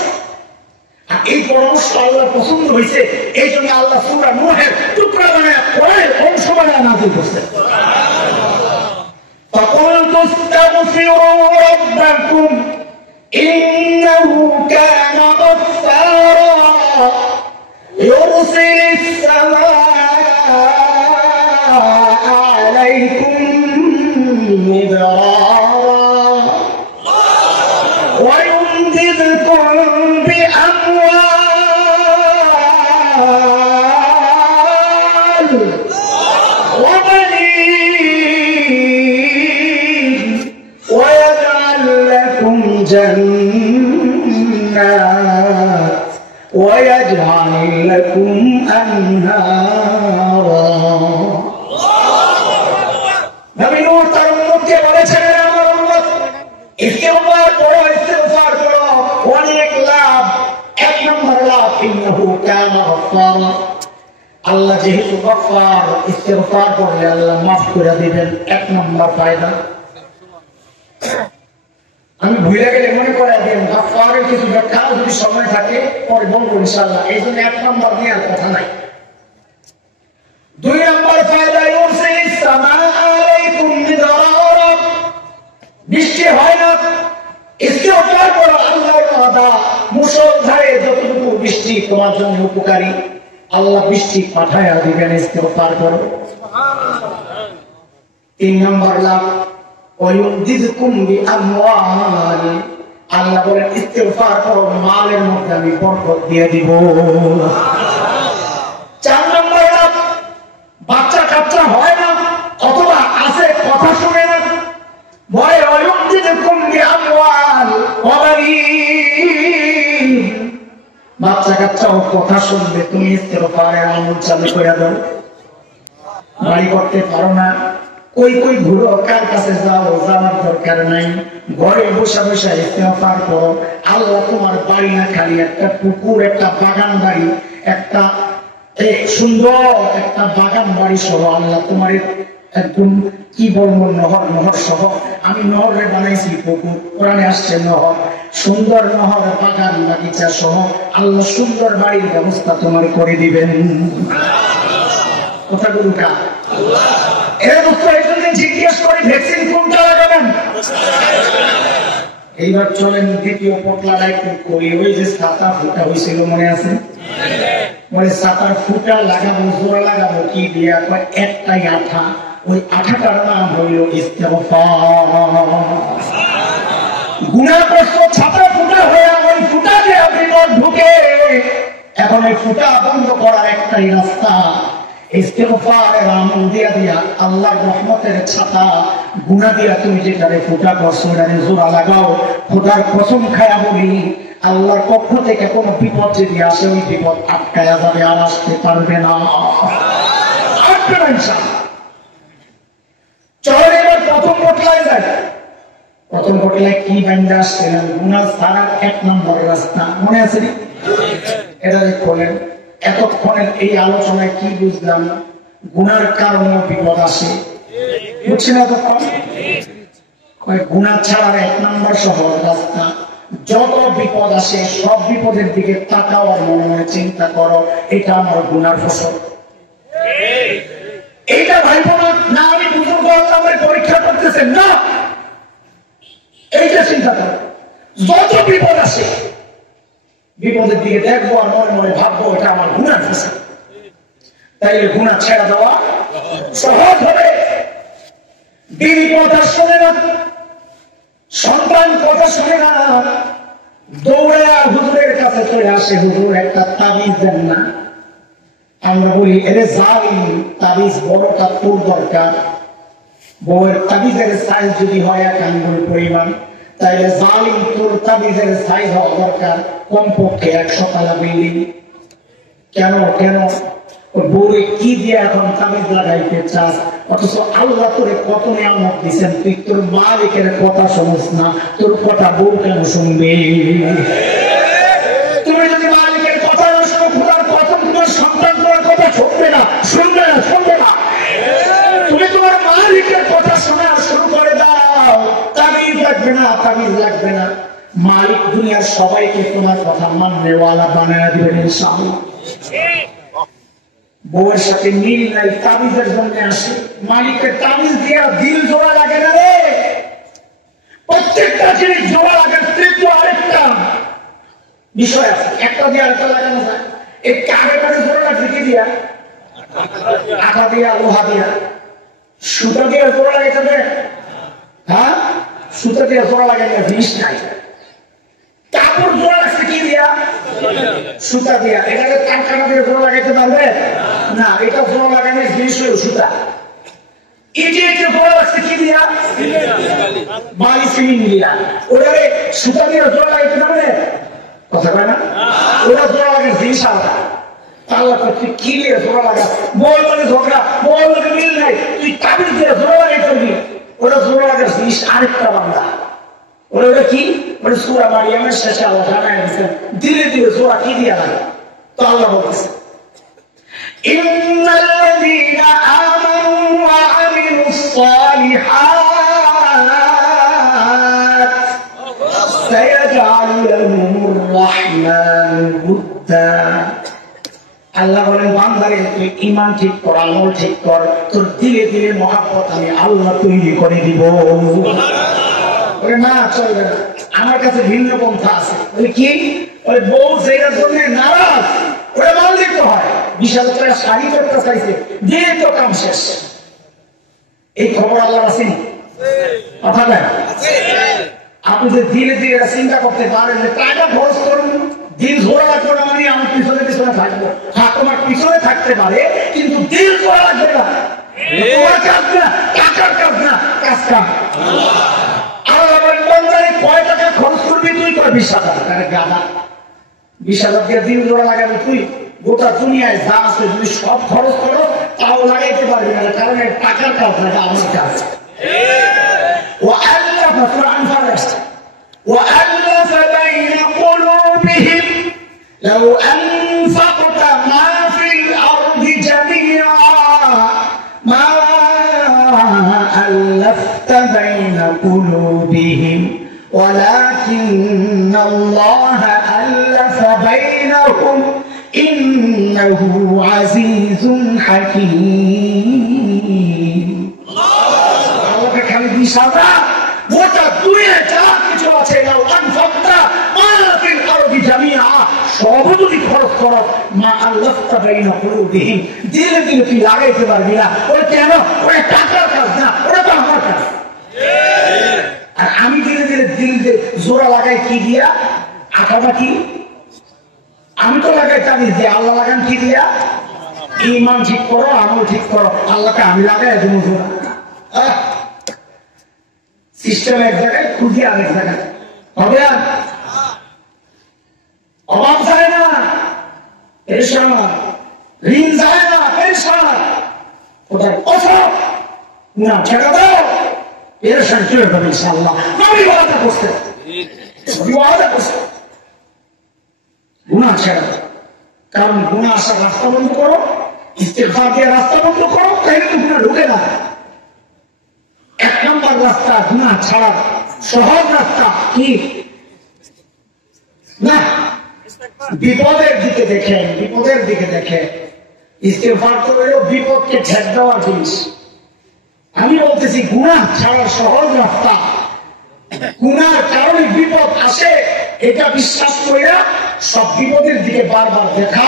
আর এই পরামর্শ আল্লাহ পছন্দ হয়েছে, এই জন্য আল্লাহ সূরা নূহের টুকরা বানায় কোরআনের অংশ বানায় নাযিল করছেন। فقلت استغفروا ربكم إنه كان غفارا يرسل السماء عليكم مدرارا ويمددكم بأموال وبنين ويجعل لكم جنات ويجعل لكم أنهارا। নবী নূহ তার উম্মতকে বলেছেন, আমার উম্মত ইস্তিগফার করো, ইস্তিগফার করো, অনেক লাভ। এক নম্বর লাভ, ইন্নাহু কানা গফফারা, আল্লাহ যেহেতু গফফার, ইস্তিগফার করলে আল্লাহ মাফ করে দিবেন। এক নম্বর ফায়দা। আমি ভুলে গেলে মনে করে দিন, গফফারের কিছু ব্যাখ্যা যদি সময় থাকে পরে বলবো ইনশাআল্লাহ। এই জন্য এক নম্বর নেওয়ার কথা নাই। দুই নম্বর ফায়দা, ইউরসিলিস সামা আলাইকুম মিদরারা, বৃষ্টি হয় না, ইস্তিগফার করো, আল্লাহর ওয়াদা মুষলধারে যতটুকু বৃষ্টি তোমার জন্য উপকারী আল্লাহ বৃষ্টি পাঠায়া দিবেন, ইস্তিগফার করো। তিন নম্বর লাভ, ওয়ায়ুমদিদকুম বিআমওয়াল, আল্লাহ বলেন ইস্তিগফার করো, মালের মধ্যে আমি বরকত দিয়ে দিব। চার নম্বর লাভ, বাচ্চা কাচ্চা হয় না অথবা আছে কথা শুনে না, বলে ওয়ায়ুমদিদকুম বিআমওয়াল ওয়া বানিন, বাচ্চা কাচ্চাও কথা শুনবে, তুমি ইস্তিগফারের আমল চালু করে দাও। বাড়ি করতে পারো না, কই কই ঘুরো, কার কাছে যাও, যাওয়ার দরকার নাই, ঘরে বসে বসে ইস্তিগফার করো। আল্লাহ তোমার বাড়ি না, খালি একটা পুকুর, একটা বাগান বাড়ি, একটা সুন্দর একটা বাগান বাড়ি সহ আল্লাহ তোমার একদম কি বলবো, নহর নহর সহ। আমি নহরে বানাইছি পুকুর, কোরআনে আসছে নহর, সুন্দর নহর, বাগান বাগিচা সহ আল্লাহ সুন্দর বাড়ির ব্যবস্থা তোমার করে দিবেন। কথাগুলো কার? জিজ্ঞেস করি ভ্যাকসিন কোনটা লাগাবেন? এইবার চলেন দ্বিতীয় পটলাটা একটু করি। ওই যে ছাতা ফুটা হয়েছিল মনে আছে? বলে ছাতার ফুটা লাগাবো, জোড়া লাগাবো কি দিয়া? একটাই আঠা, ওই আঠাটার নাম হইল ইস্তেগফার। গুনাহ করছো, ছাতা ফুটা হয়ে ওই ফুটা যে আপনি ঢুকে, এখন ওই ফুটা বন্ধ করার একটাই রাস্তা, ইস্তিগফারের আমল দিয়া দিয়া আল্লাহর রহমতের ছাতা গুনাহ দিয়া তুমি যেটারে ফুটা করছো এটারে জোড়া লাগাও। খোদার কসম খায়া বলি, আল্লাহর পক্ষ থেকে কোনো বিপদ যদি আসে ওই বিপদ আটকায়া যাবে, আর আসতে পারবে না। চলো এবার প্রথম পটলায় যাই। প্রথম পটলায় কি বান্দা আসছিলেন? গুনাহ ছাড়ার এক নম্বর রাস্তা মনে আছে? এটা খোলেন। এতক্ষণের এই আলোচনায় কি বুঝলাম? গুনার কারণে বিপদ আসে, বুঝছি না? তখন গুনাহ ছাড়ার এক নম্বর সহজ রাস্তা, যত বিপদ আসে সব বিপদের দিকে তাকাও আর মনে মনে চিন্তা করো, এটা আমার গুনার ফসল। এইটা ভাইবো না আমি বুঝবো আল্লাহ আমায় পরীক্ষা করতেছেন, না, এইটা চিন্তা করো। যত বিপদ আসে বিপদের দিকে দেখবো আর মনে মনে ভাববো এটা আমার গুনার ফসল। তাইলে গুনাহ ছেড়ে দেওয়া সহজ হবে। বিবি কথা শোনে না, সন্তান কথা শুনে না, দৌড়ে হুজুরের কাছে চলে আসে, হুজুর একটা তাবিজ দেন না। আমরা বলি এরে জালিম, তাবিজ বড়টা তোর দরকার। বউয়ের তাবিজের সাইজ যদি হয় 1 আঙ্গুল পরিমাণ, তাইলে জালিম তোর তাবিজের সাইজ হওয়া দরকার কমপক্ষে 100 তলা বিল্ডিং। কেন? কেন? বউরে কি দিয়ে এখন তাবিজ লাগাইতে চাস, অথচ আল্লাহ তোরে কত নিয়ামত দিচ্ছেন, তুই তোর মালিকের কথা শুনিস না, তোর কথা বউ কেন শুনবে? তুমি যদি মালিকের কথা না শোনো, খোদার কথা, তোমার সন্তান তোমার কথা শুনবে না, শুনবে না, শুনবে না। তুমি তোমার মালিকের কথা শোনা শুরু করে দাও, তাবিজ লাগবে না, তাবিজ লাগবে না। মালিক দুনিয়ার সবাইকে তোমার কথা মাননেওয়ালা বানায় দিবেন ইনশাআল্লাহ। বউয়ের সাথে মিল নাই, তাবিজের জন্য আসে, মালিকের তাবিজ দিয়া দিল জোড়া লাগে না রে। প্রত্যেকটা জিনিস জোড়া লাগে, তৃতীয় আরেকটা বিষয় আছে, একটা দিয়ে আরেকটা লাগানো যায়। এই কাগজে করে জোড়া লাগছে কি দিয়া? আঠা দিয়া, লোহা দিয়া। সুতা দিয়ে জোড়া লাগাইতে হবে, হ্যাঁ, সুতা দিয়ে জোড়া লাগাইলে জিনিস নাই। কাপড় জোড়া লাগছে কি দিয়া? সুতা দিয়া। এটাকে কারখানা দিয়ে জোড়া লাগাইতে পারবে না, এটা জোড়া লাগানোর জিনিস হলো সুতা। এটি জোড়া লাগছে কি দিয়া? বালি সিমেন্ট দিয়া। ওটাকে সুতা দিয়ে জোড়া লাগাইতে পারবে? কথা কয় না, ওটা জোড়া লাগানোর জিনিস আলাদা। আল্লাহ তুই কি দিয়ে জোড়া লাগা? বল মানে ঝগড়া, বল মানে মিল নাই, তুই তাবিজ দিয়ে জোড়া লাগাই করবি, ওটা জোড়া লাগার জিনিস আরেকটা বান্দা। ওটা কি? মানে সূরা মারিয়ামের শেষে আল্লাহ জানায় দিয়েছেন দিলে দিলে জোড়া কি দিয়া লাগে। তো আল্লাহ বলতেছে ইন্নাল্লাযীনা আমানু ওয়া আমিলুস সালিহাত সায়াজআলু লাহুমুর রাহমানু উদ্দা। আল্লাহ বলেন বান্দারে তুই ঈমান ঠিক কর, আমল ঠিক কর, তোর দিলে দিলে মহব্বত আমি আল্লাহ তৈরি করে দিব। না চলবে না, আমার কাছে ভিন্ন পন্থা আছে। কি? বউ যেটার জন্য নারাজ, ওটা মাল দিতে হয়। 20,000 টাকা শাড়ি করতে চাইছে, দিয়ে তো কাম শেষ। এই খবর আল্লাহ আসেনি, কথা দেন। আপনি যে দিলে দিয়ে চিন্তা করতে পারেন যে টাকা খরচ করুন, দিল জোড়া লাগবে না মানে আমার পিছনে পিছনে থাকবো। হ্যাঁ, তোমার পিছনে থাকতে পারে, কিন্তু দিল জোড়া লাগবে না। তোমার কাজ না, টাকার কাজ না, কাজ কাম। কয় টাকা খরচ করবি তুই? কয় 20,000। গাদা 20,000 দিয়ে দিন জোড়া লাগাবি তুই? গোটা দুনিয়ায় যা আছে তুমি সব খরচ করো, তাও লাগাইতে পারবি না, কারণ টাকার কাজ না, আমার কাজ। وألف قرآن فرس وألف بين قلوبهم لو أنفقت ما في الأرض جميعا ما ألفت بين قلوبهم ولكن الله ألف بينهم إنه عزيز حكيم. الله كان بيسافر وتدوية كيف أتينا وأنفقت ما في الأرض جميعا সবুজই খরচ করো মা আল্লাফতা বাইনা কুলুবিহিম, দিলে দিলে তুই লাগাইতে পারবি না। ওটা কেন? ওটা টাকার কাজ না, ওটা তো আমার কাজ। আর আমি ধীরে ধীরে দিল জোড়া লাগাই কি দিয়া? আঠাটা কি? আমি তো লাগাই তাবিজ দিয়ে, আল্লাহ লাগান কি দিয়া? ঈমান ঠিক করো, আমল ঠিক করো। আল্লাহকে আমি লাগাই দেবো জোড়া। সিস্টেম এক জায়গায়, খুঁজি আরেক জায়গায় হবে। আর অভাব যায় না, পেরেশান। ঋণ যায় না, পেরেশান। কোথায় অসব না ছেড়ে দাও, পেরেশান চলে যাবে ইনশাআল্লাহ। নবী ওয়াদা করছেন, নবী ওয়াদা করছেন গুনাহ ছেড়ে দাও। কারণ গুনাহ আসার রাস্তা বন্ধ করো, ইস্তেগফার দিয়ে রাস্তা বন্ধ করো, তাহলে তো গুনাহ ঢুকে না। 1 নম্বর রাস্তা গুনাহ ছাড়ার সহজ রাস্তা কি? না, বিপদের দিকে দেখেন, বিপদের দিকে দেখে ইস্তেগফার তো হলো বিপদকে ঠেক দেওয়ার জিনিস। আমি বলতেছি গুনাহ ছাড়ার সহজ রাস্তা। গুনার কারণে বিপদ আসে এটা বিশ্বাস কইরা সব বিপদের দিকে বারবার দেখা,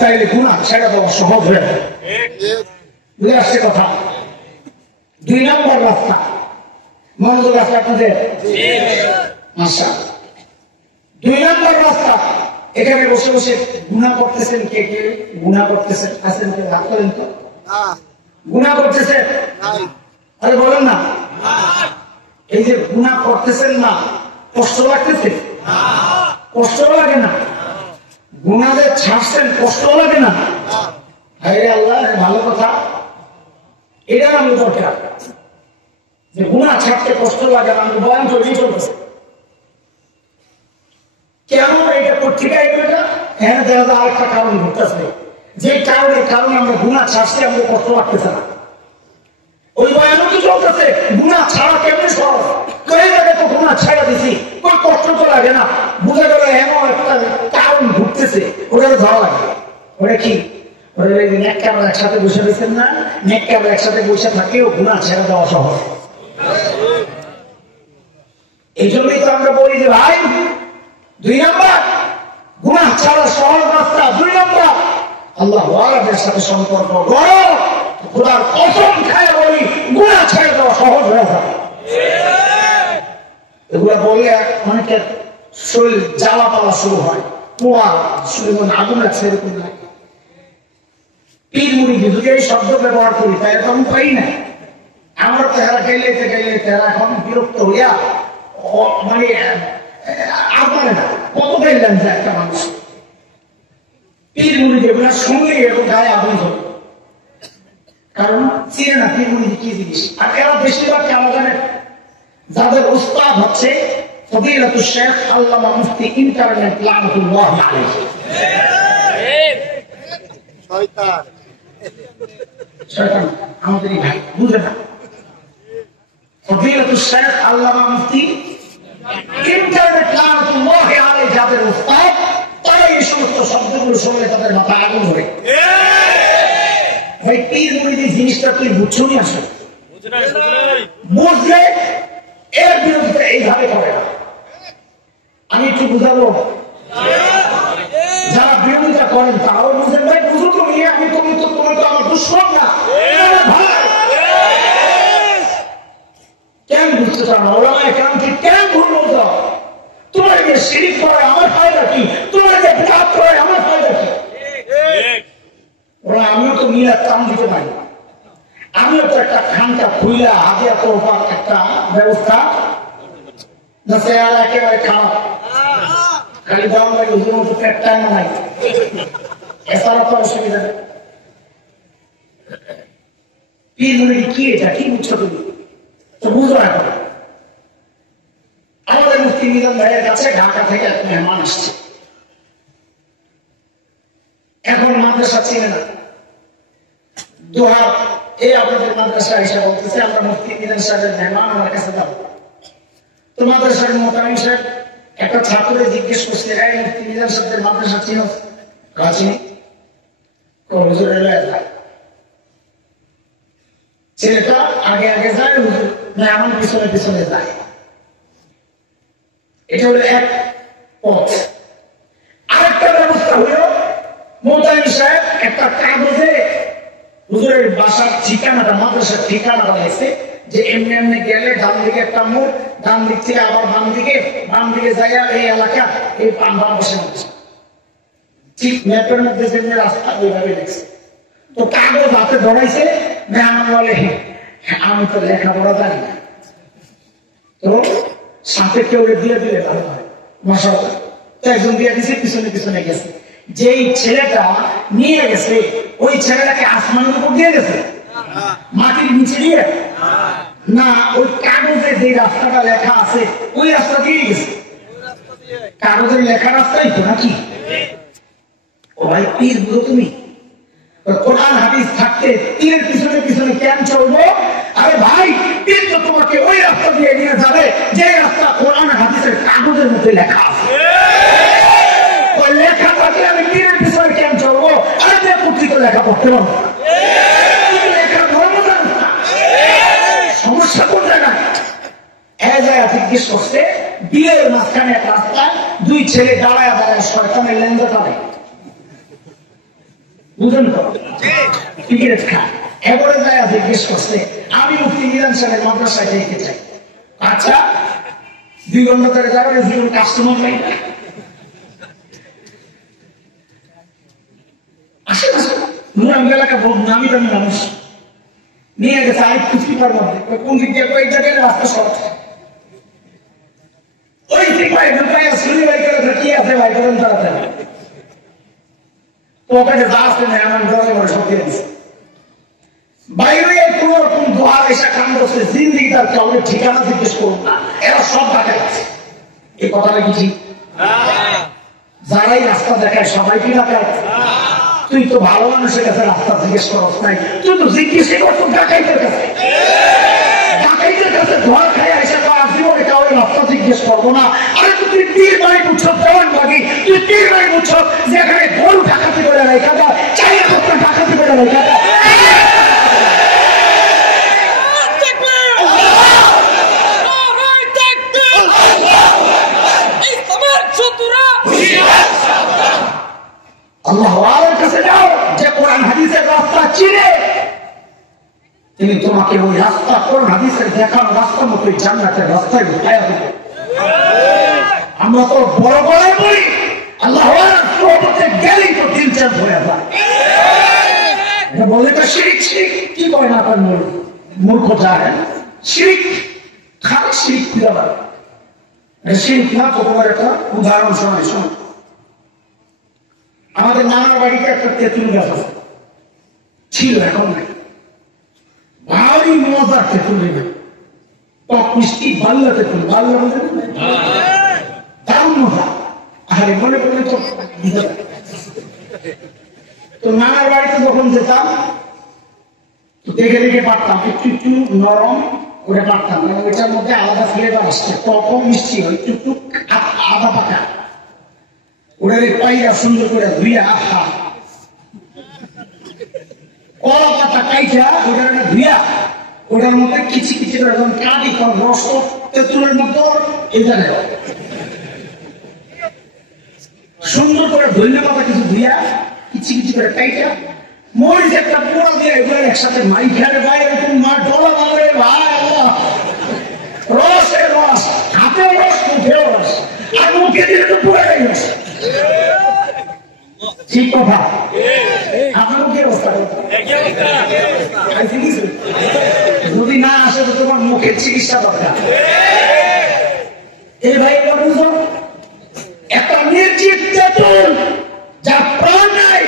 তাইলে গুনাহ ছেড়ে দেওয়া সহজ হয়ে যাবে। বুঝে আসছে কথা? 2 নম্বর রাস্তা, মনোযোগ আছে আপনাদের? আচ্ছা, 2 নম্বর রাস্তা, এখানে বসে বসে গুনাহ করতেছেন কে কে? গুনাহ করতেছেন আছেন কে? হাত তোলেন তো। গুনাহ করতেছেন? আরে বলেন না। এই যে গুনাহ করতেছেন না, কষ্ট লাগতেছে? কষ্ট লাগে না? গুনাহে ছাড়ছেন, কষ্ট লাগে না? আরে আল্লাহ, ভালো কথা, এটা আমাদের দরকার যে গুনাহ ছাড়তে কষ্ট লাগে, আমাদের বয়ান চলেই চলতেছে। কেন এটা করতে গাই এটা? হ্যাঁ, দেখা যায় আরেকটা কারণ ঘটতেছে, যে কারণে আমরা গুনাহ ছাড়ছি, আমাদের কষ্ট লাগতেছে না। ওই বয়ানও তো চলতেছে, গুনাহ ছাড়া কেমন সহজ, কয়ে যাবে তো গুনাহ ছাড়া দিছি, কোন কষ্ট তো লাগে না। বুঝে গেল এমন একটা কারণ ঘুরতেছে, ওটা ধরা লাগে। ওটা কি? নেককাররা একসাথে বসে রয়েছেন না, নেককাররা একসাথে বসে থাকেও গুনাহ ছেড়ে দেওয়া সহজ। এই জন্যই তো আমরা বলি যে ভাই, 2 নম্বর গুনাহ ছাড়া সহজ রাস্তা, 2 নম্বর আল্লাহ ওয়ালাদের সাথে সম্পর্ক গড়ো। খোদার কসম খায় বলি, গুনাহ ছেড়ে দেওয়া সহজ হয়ে যাবে। এগুলা বললে অনেকের শরীর জ্বালা পাওয়া শুরু হয়, পোয়া শরীর আগুন লাগছে, এরকম লাগে। পীর মুড়িকে যদি এই শব্দ ব্যবহার করি তাই এটা আমি পাই না। আমার তো হেরা গাইলেতে হেরা এখন বিরক্ত হইয়া মানে আপনার না কত গাইলেন যে একটা মানুষ পীর মুড়িকে এগুলা শুনলে এরকম গায়ে আগুন ধরে, কারণ চিনে না পীর মুড়ি কি জিনিস। আর এরা বেশিরভাগ কেমন জানেন, যাদের উস্তাদ হচ্ছে ফদিলাতুল শেখ আল্লামা মুফতি ইন্টারনেট লানাতুল্লাহ আলাইহি। শয়তান আমাদেরই ভাই, বুঝে না। ফদিলাতুল শেখ আল্লামা মুফতি ইন্টারনেট লানাতুল্লাহ আলাইহি যাদের উস্তাদ, তারা এই সমস্ত শব্দগুলো শুনলে তাদের মাথা আগুন ধরে। ভাই পীর মুরিদি জিনিসটা তুই বুঝছো নি? আসলে বুঝলে এর বিরুদ্ধে এইভাবে করে না। আমি একটু বুঝাবো, যারা বিরোধিতা করেন তারাও বুঝেন। ভাই বুঝো তো নিয়ে, আমি তুমি তো আমার দুশ্মন না ভাই। কেন বুঝতে চাও না? ওরা কেন কি কেন ভুল বলতো? তোমার যে শিরিক করে আমার ফায়দা কি? তোমার যে বিরাট করে আমার ফায়দা কি? ওরা আমিও তো মিলাদ কাম দিতে পারি, আমিও তো একটা খানটা খুইলা হাতিয়া করবার একটা ব্যবস্থা না, সে আর একেবারে খারাপ, খালি দাম লাগে ওদের মতো পেটটা নাই, এছাড়া তো অসুবিধা নেই। পীর মুরিদি কি এটা কি বুঝছো তুমি? তো বুঝো এখন। আমাদের মুফতি মিজান ভাইয়ের কাছে ঢাকা থেকে এক মেহমান আসছে, এখন মাদ্রাসা চিনে না। দোহার এই আপনাদের মাদ্রাসা হিসাবে বলতেছে, আমরা মুফতি মিজান সাহেবের মেহমান, আমার কাছে দাও। তো মাদ্রাসার মোতামিম সাহেব একটা ছাত্রকে জিজ্ঞেস করছে, এই মুফতি মিজান সাহেবের মাদ্রাসা চিনো? চিনি। ছেলেটা আগে আগে যায়, মেহমান পিছনে পিছনে যায়। এটা হলো এক পথ। আরেকটা ব্যবস্থা হলো, মোতামিম সাহেব একটা কাগজে হুজুরের বাসার ঠিকানাটা, মাদ্রাসার ঠিকানাটা লাগছে, যে এমনি এমনি গেলে ডান দিকে একটা মোড়, ডান দিক থেকে আবার বাম দিকে যাইয়া এই এলাকা, এই বাম পাশে মাদ্রাসা। ঠিক ম্যাপের মধ্যে যেমনি রাস্তা ওইভাবে লিখছে। তো কাগজ হাতে ধরাইছে, মেহমান বলে আমি তো লেখাপড়া জানি না, তো সাথে কেউ দিয়ে দিলে ভালো হয়, মাশাআল্লাহ। তো একজন দিয়ে দিছে, পিছনে পিছনে গেছে। যেই ছেলেটা নিয়ে গেছে ওই ছেলেটাকে আসমানের উপর দিয়ে গেছে, মাটির নিচে দিয়ে না, ওই কাগজে যে রাস্তাটা লেখা আছে ওই রাস্তা দিয়ে গেছে। কাগজের লেখা রাস্তাই তো নাকি? ও ভাই পীর বুঝো তুমি? কোরআন হাদিস থাকতে তীরের পিছনে পিছনে কেন চলবো? আরে ভাই পীর তো তোমাকে ওই রাস্তা দিয়ে নিয়ে যাবে যে রাস্তা কোরআন হাদিসের কাগজের মধ্যে লেখা আছে। ওই লেখা থাকলে আমি পীরের পিছনে কেন চলবো? আরে যে পুত্রিক লেখা পড়তে পারবো না, লেখা ধর্ম জানো না, সমস্যা কোন জায়গায়? এ জায়গা জিজ্ঞেস করছে, বিলের মাঝখানে এক রাস্তা, দুই ছেলে দাঁড়ায় শয়তানের লেনদেন করে, বুঝলেন তো? টিকিট খায়। এবারে যায় জিজ্ঞেস করছে, আমি মুফতি মিজান সাহেবের মাদ্রাসায় যেতে চাই। আচ্ছা 2 ঘন্টা ধরে যাবে, জীবন কাস্টমার পাই না। আসে আসে নুরাম এলাকা বহু নামি দামি মানুষ নিয়ে গেছে আরেকটু চিপার মধ্যে, কোন দিক দিয়ে কয়েক জায়গায় রাস্তা শর্ট, ওই চিপায় ঢুকায় শুনি ভাই করে কি আছে ভাই করেন তাড়াতাড়ি। তো পকেটে যা আছে না এমন জলে মরে সত্যি দিচ্ছে বাইরে কোন রকম দোয়া এসে কাম করছে জিন্দিগি তার কাউকে ঠিকানা জিজ্ঞেস করুন না এরা সব ডাকায় আছে এই কথাটা কি ঠিক যারাই রাস্তা দেখায় সবাই কি ডাকায় তুই তো ভালো মানুষের কাছে রাস্তা জিজ্ঞেস করস নাই তুই তো জিজ্ঞেস করতো ডাকাইতের কাছে ডাকাইতের কাছে ধোয়া খাই এসে জীবনে কাউকে রাস্তা জিজ্ঞেস করবো না আরে তুই তীর বাড়ি বুঝছ কেমন বাকি তুই তীর বাড়ি বুঝছ যেখানে গরু ডাকাতি করে রেখা যায় চাই ডাকাতি করে রেখা যায় আল্লাহর কাছে যাও যে কোরআন হাদিসের রাস্তা চিনে তিনি তোমাকে ওই রাস্তা কোরআন হাদিসের দেখানো রাস্তা মতো জান্নাতের রাস্তায় উঠায়া দেবে আমরা তো বড় বড় বলি আল্লাহর সোহবতে গেলেই তো দিল চেঞ্জ হয়ে যায় এটা বলে তো শিরিক শিরিক কি করে না আপনার মূর্খ যায় শিরিক খালি শিরিক দিলাম শিরিক না তো তোমার একটা উদাহরণ শোনায় শোন আমাদের নানার বাড়িতে একটা তেঁতুল গাছ আছে ছিল এখন নাই ভারী মজার তেঁতুল টক মিষ্টি বাল্লা তেঁতুল বাল্লা বলতে দারুণ মজা আরে মনে করলে তো নানার বাড়িতে যখন যেতাম তো দেখে দেখে পারতাম একটু একটু নরম ওটা পারতাম মানে ওইটার মধ্যে আলাদা ফ্লেভার আসছে টকও মিষ্টি হয় একটু আদা পাকা ওটার পাইয়া সুন্দর করে ধুইয়া আহা কলা পাতা কাইটা ওটার ধুইয়া ওটার মধ্যে কিছু কিছু এরকম কাটি রস তেঁতুলের মতো এটা সুন্দর করে ধন্য পাতা কিছু ধুইয়া কিছু কিছু করে কাইটা মরিচ একটা পোড়া দিয়ে এগুলো একসাথে মাই খেয়ে ভাই এরকম মার ডলা মারে ভাই রসের রস হাতেও রস মুখেও রস আর মুখে দিলে তো পুরো রস ঠিক কথা আপনার কি অবস্থা যদি না আসে তো তোমার মুখের চিকিৎসা দরকার এই ভাই বুঝো একটা নির্জীব তেঁতুল যার প্রাণ নাই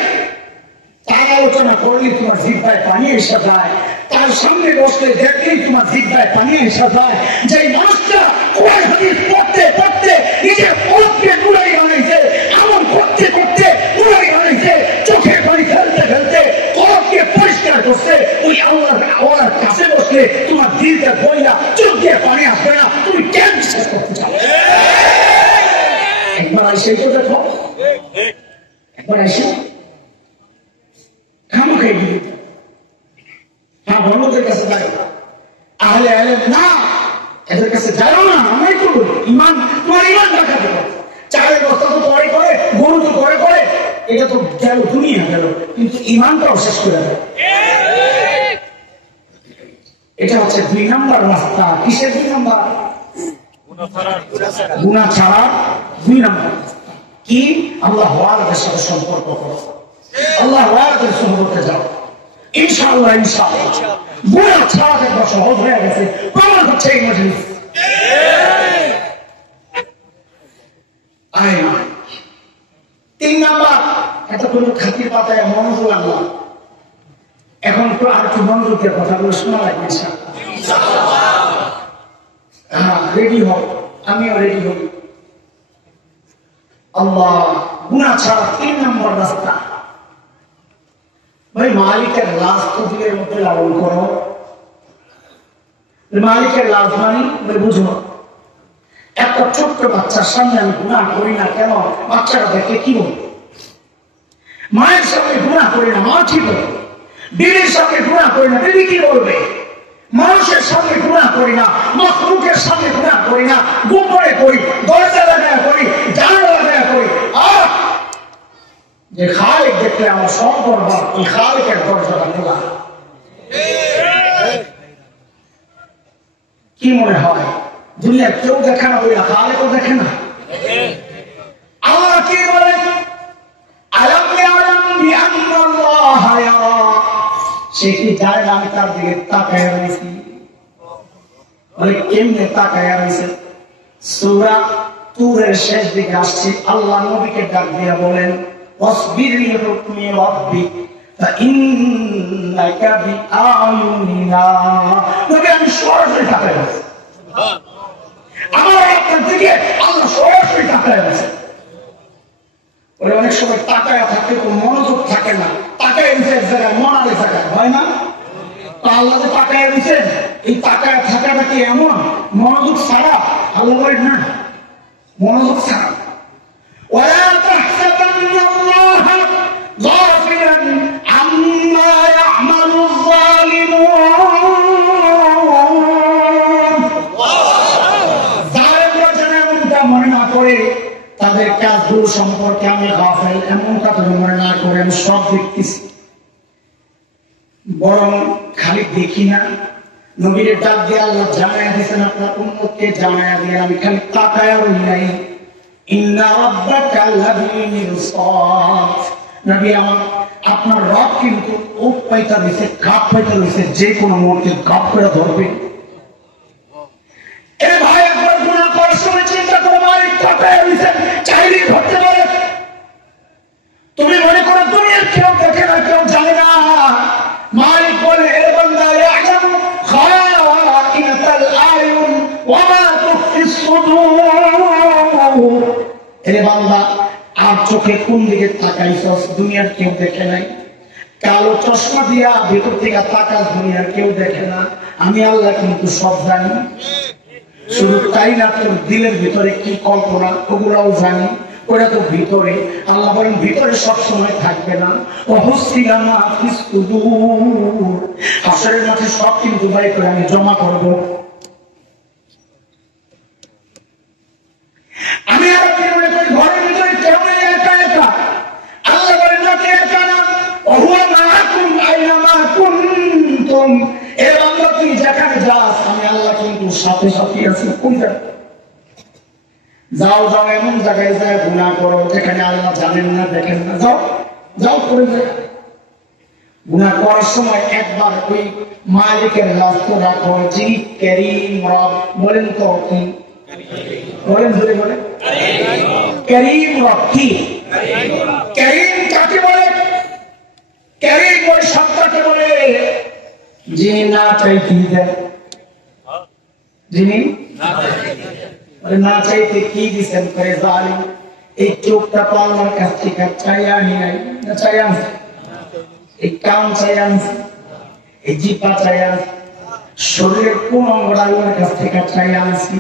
তার আলোচনা করলে তোমার জিহ্বায় পানি এসে যায় তার সামনে বসলে দেখলেই তোমার জিহ্বায় পানি এসে যায় যে মানুষটা কোরআন হাদিস পড়তে পড়তে নিজের পথকে গুড়াই বানাইছে আমল করতে করতে গুড়াই বানাইছে চোখে পানি ফেলতে ফেলতে কলকে পরিষ্কার করছে ওই আল্লাহর কাছে বসলে তোমার দিলটা বইয়া চোখ দিয়ে পানি আসবে না তুমি কেন বিশ্বাস করতে চাও একবার এসে তো দেখো একবার এসে খামাখাই দিবি হ্যাঁ বন্ধুদের কাছে যাই আহলে আলেম না এদের কাছে যাও না আমরাই করবো ইমান তোমার ইমান রাখা দেবো চালের বস্তা তো করে করে গরু তো করে করে এটা তো গেল দুনিয়া গেল কিন্তু ইমানটাও শেষ করে দেবে এটা হচ্ছে 2 নম্বর রাস্তা কিসের 2 নম্বর গুনাহ ছাড়া 2 নম্বর কি আল্লাহর সাথে সম্পর্ক করো আল্লাহর সুহবতে যাও ইনশাআল্লাহ ইনশাআল্লাহ গুনাহ ছাড়া দেখো সহজ হয়ে গেছে প্রমাণ হচ্ছে এই মজলিস আয় 3 নাম্বার এতক্ষণ খাতির পাতায় মনোযোগ আনলাম এখন তো আর একটু মনোযোগের কথাগুলো শোনা লাগবে ইনশাআল্লাহ হ্যাঁ রেডি হও আমিও রেডি হই আল্লাহ গুনাহ ছাড়া 3 নম্বর রাস্তা ভাই মালিকের লাশ তো দিলের মধ্যে লালন করো মালিকের লাশ মানে বুঝো একটা ছোট্ট বাচ্চার সামনে আমি গুনাহ করি না কেন বাচ্চারা দেখে কি বলবে মায়ের সামনে গুনাহ করি না মা কি বলবে বিবির সামনে গুনাহ করি না বিবি কি বলবে মানুষের সামনে গুনাহ করি না মাখলুকের সামনে গুনাহ করি না গোপনে করি দরজা লাগায় করি জানালা লাগায় করি আর যে খালিক দেখলে আমার সব করবার ওই খালিকের দরজাটা খোলা কি মনে হয় দুনিয়ার কেউ দেখে না বইয়া খালিকও দেখে না আল্লাহ কি বলেন সে কি যায় না আমি তার দিকে তাকায় রয়েছি বলে কেমনে তাকায় রয়েছে সূরা তুরের শেষ দিকে আসছে আল্লাহ নবীকে ডাক দিয়া বলেন ওয়াসবির লিহুকমি রাব্বিক ফাইন্নাকা বিআয়ুনিনা। তবে আমি সরাসরি তাকাই আছি, আমার আপনার দিকে আল্লাহ সরাসরি তাকাই আছে। ওরা অনেক সময় তাকায় থাকতে তো মনোযোগ থাকে না, তাকায় দিচ্ছে এক জায়গায়, মনারে তাকায়, হয় না? তো আল্লাহ যে তাকায় দিচ্ছেন, এই তাকায় থাকাটা কি এমন মনোযোগ ছাড়া? আল্লাহ বলেন না, মনোযোগ ছাড়া। ولا تحسبن الله غافلا عما يعمل الظالمون। জালেমরা যেন এমনটা মনে না করে তাদের কাজগুলো সম্পর্কে আমি গাফেল, এমনটা যেন মনে না করে আমি সব দেখতেছি, বরং খালি দেখি না। নবীর ডাক দিয়ে আল্লাহ জানায়া দিয়েছেন, আপনার উম্মতকে জানায়া দিয়ে আমি খালি তাকায়া রই নাই। ইন্না রাব্বাকা লাবিল মিরসাদ। নবী আমার, আপনার রব কিন্তু ওট পাইতা দিয়েছে, কাপ পাইতা দিয়েছে, যে কোনো মুহূর্তে কাপ করে ধরবে। এ ভাই, একবার গুনাহ করার সময় চিন্তা করে মালিক তাকায়া দিয়েছেন, চাইলেই ধরতে পারে। তুমি মনে করো দুনিয়ার কেউ দেখে না, কেউ জানে না। মালিক বলে, এ বান্দা ইয়ালামু খায়িনাতাল আয়ুন ওয়া মা তুখফিস সুদূর। এ বান্দা, আর চোখে কোন দিকে তাকাইছস? দুনিয়ার কেউ দেখে নাই। কালো চশমা দিয়া ভিতর থেকে তাকাস, দুনিয়ার কেউ দেখে না। আমি আল্লাহ কিন্তু সব জানি। শুধু তাই না, তোর দিলের ভিতরে কি কল্পনা ওগুলাও জানি। ওরা তো ভিতরে, আল্লাহ বলেন ভিতরে সব সময় থাকবে না। হাসরের মাঠে সব কিন্তু বাই করে আমি জমা করব। আমি আর আপনি মনে করি ঘরের ভিতরে কেউ নেই, একা একা। আল্লাহ বলেন না, কে একা না, ওহুয়া মাআকুম আইনামা কুনতুম। এ বান্দা, তুই যেখানে যাস আমি আল্লাহ কিন্তু সাথে সাথে আছি। কোনটা? যাও যাও, এমন জায়গায় যায় গুনাহ করো যেখানে আল্লাহ জানেন না, দেখেন না, যাও যাও করে যায়। গুনাহ করার সময় একবার ওই মালিকের রাস্তা রাখো, যিনি কারীম রব। বলেন তো কি? বলেন, ধরে বলেন, কারীম রব কি? কারীম কাকে বলে? কারীম ওই সত্তাকে বলে যিনি না চাইতে দেন, যিনি না চাইতে কি দিচ্ছেন করে জালিম। এই চোখটা তো আল্লাহর কাছ থেকে চাইয়া নিয়ে নাই, না চাইয়া আনছে। এই কান চাইয়া আনছে, এই জিহ্বা চাইয়া আনছে, শরীরের কোন অঙ্গটা আল্লাহর কাছ থেকে চাইয়া আনছি।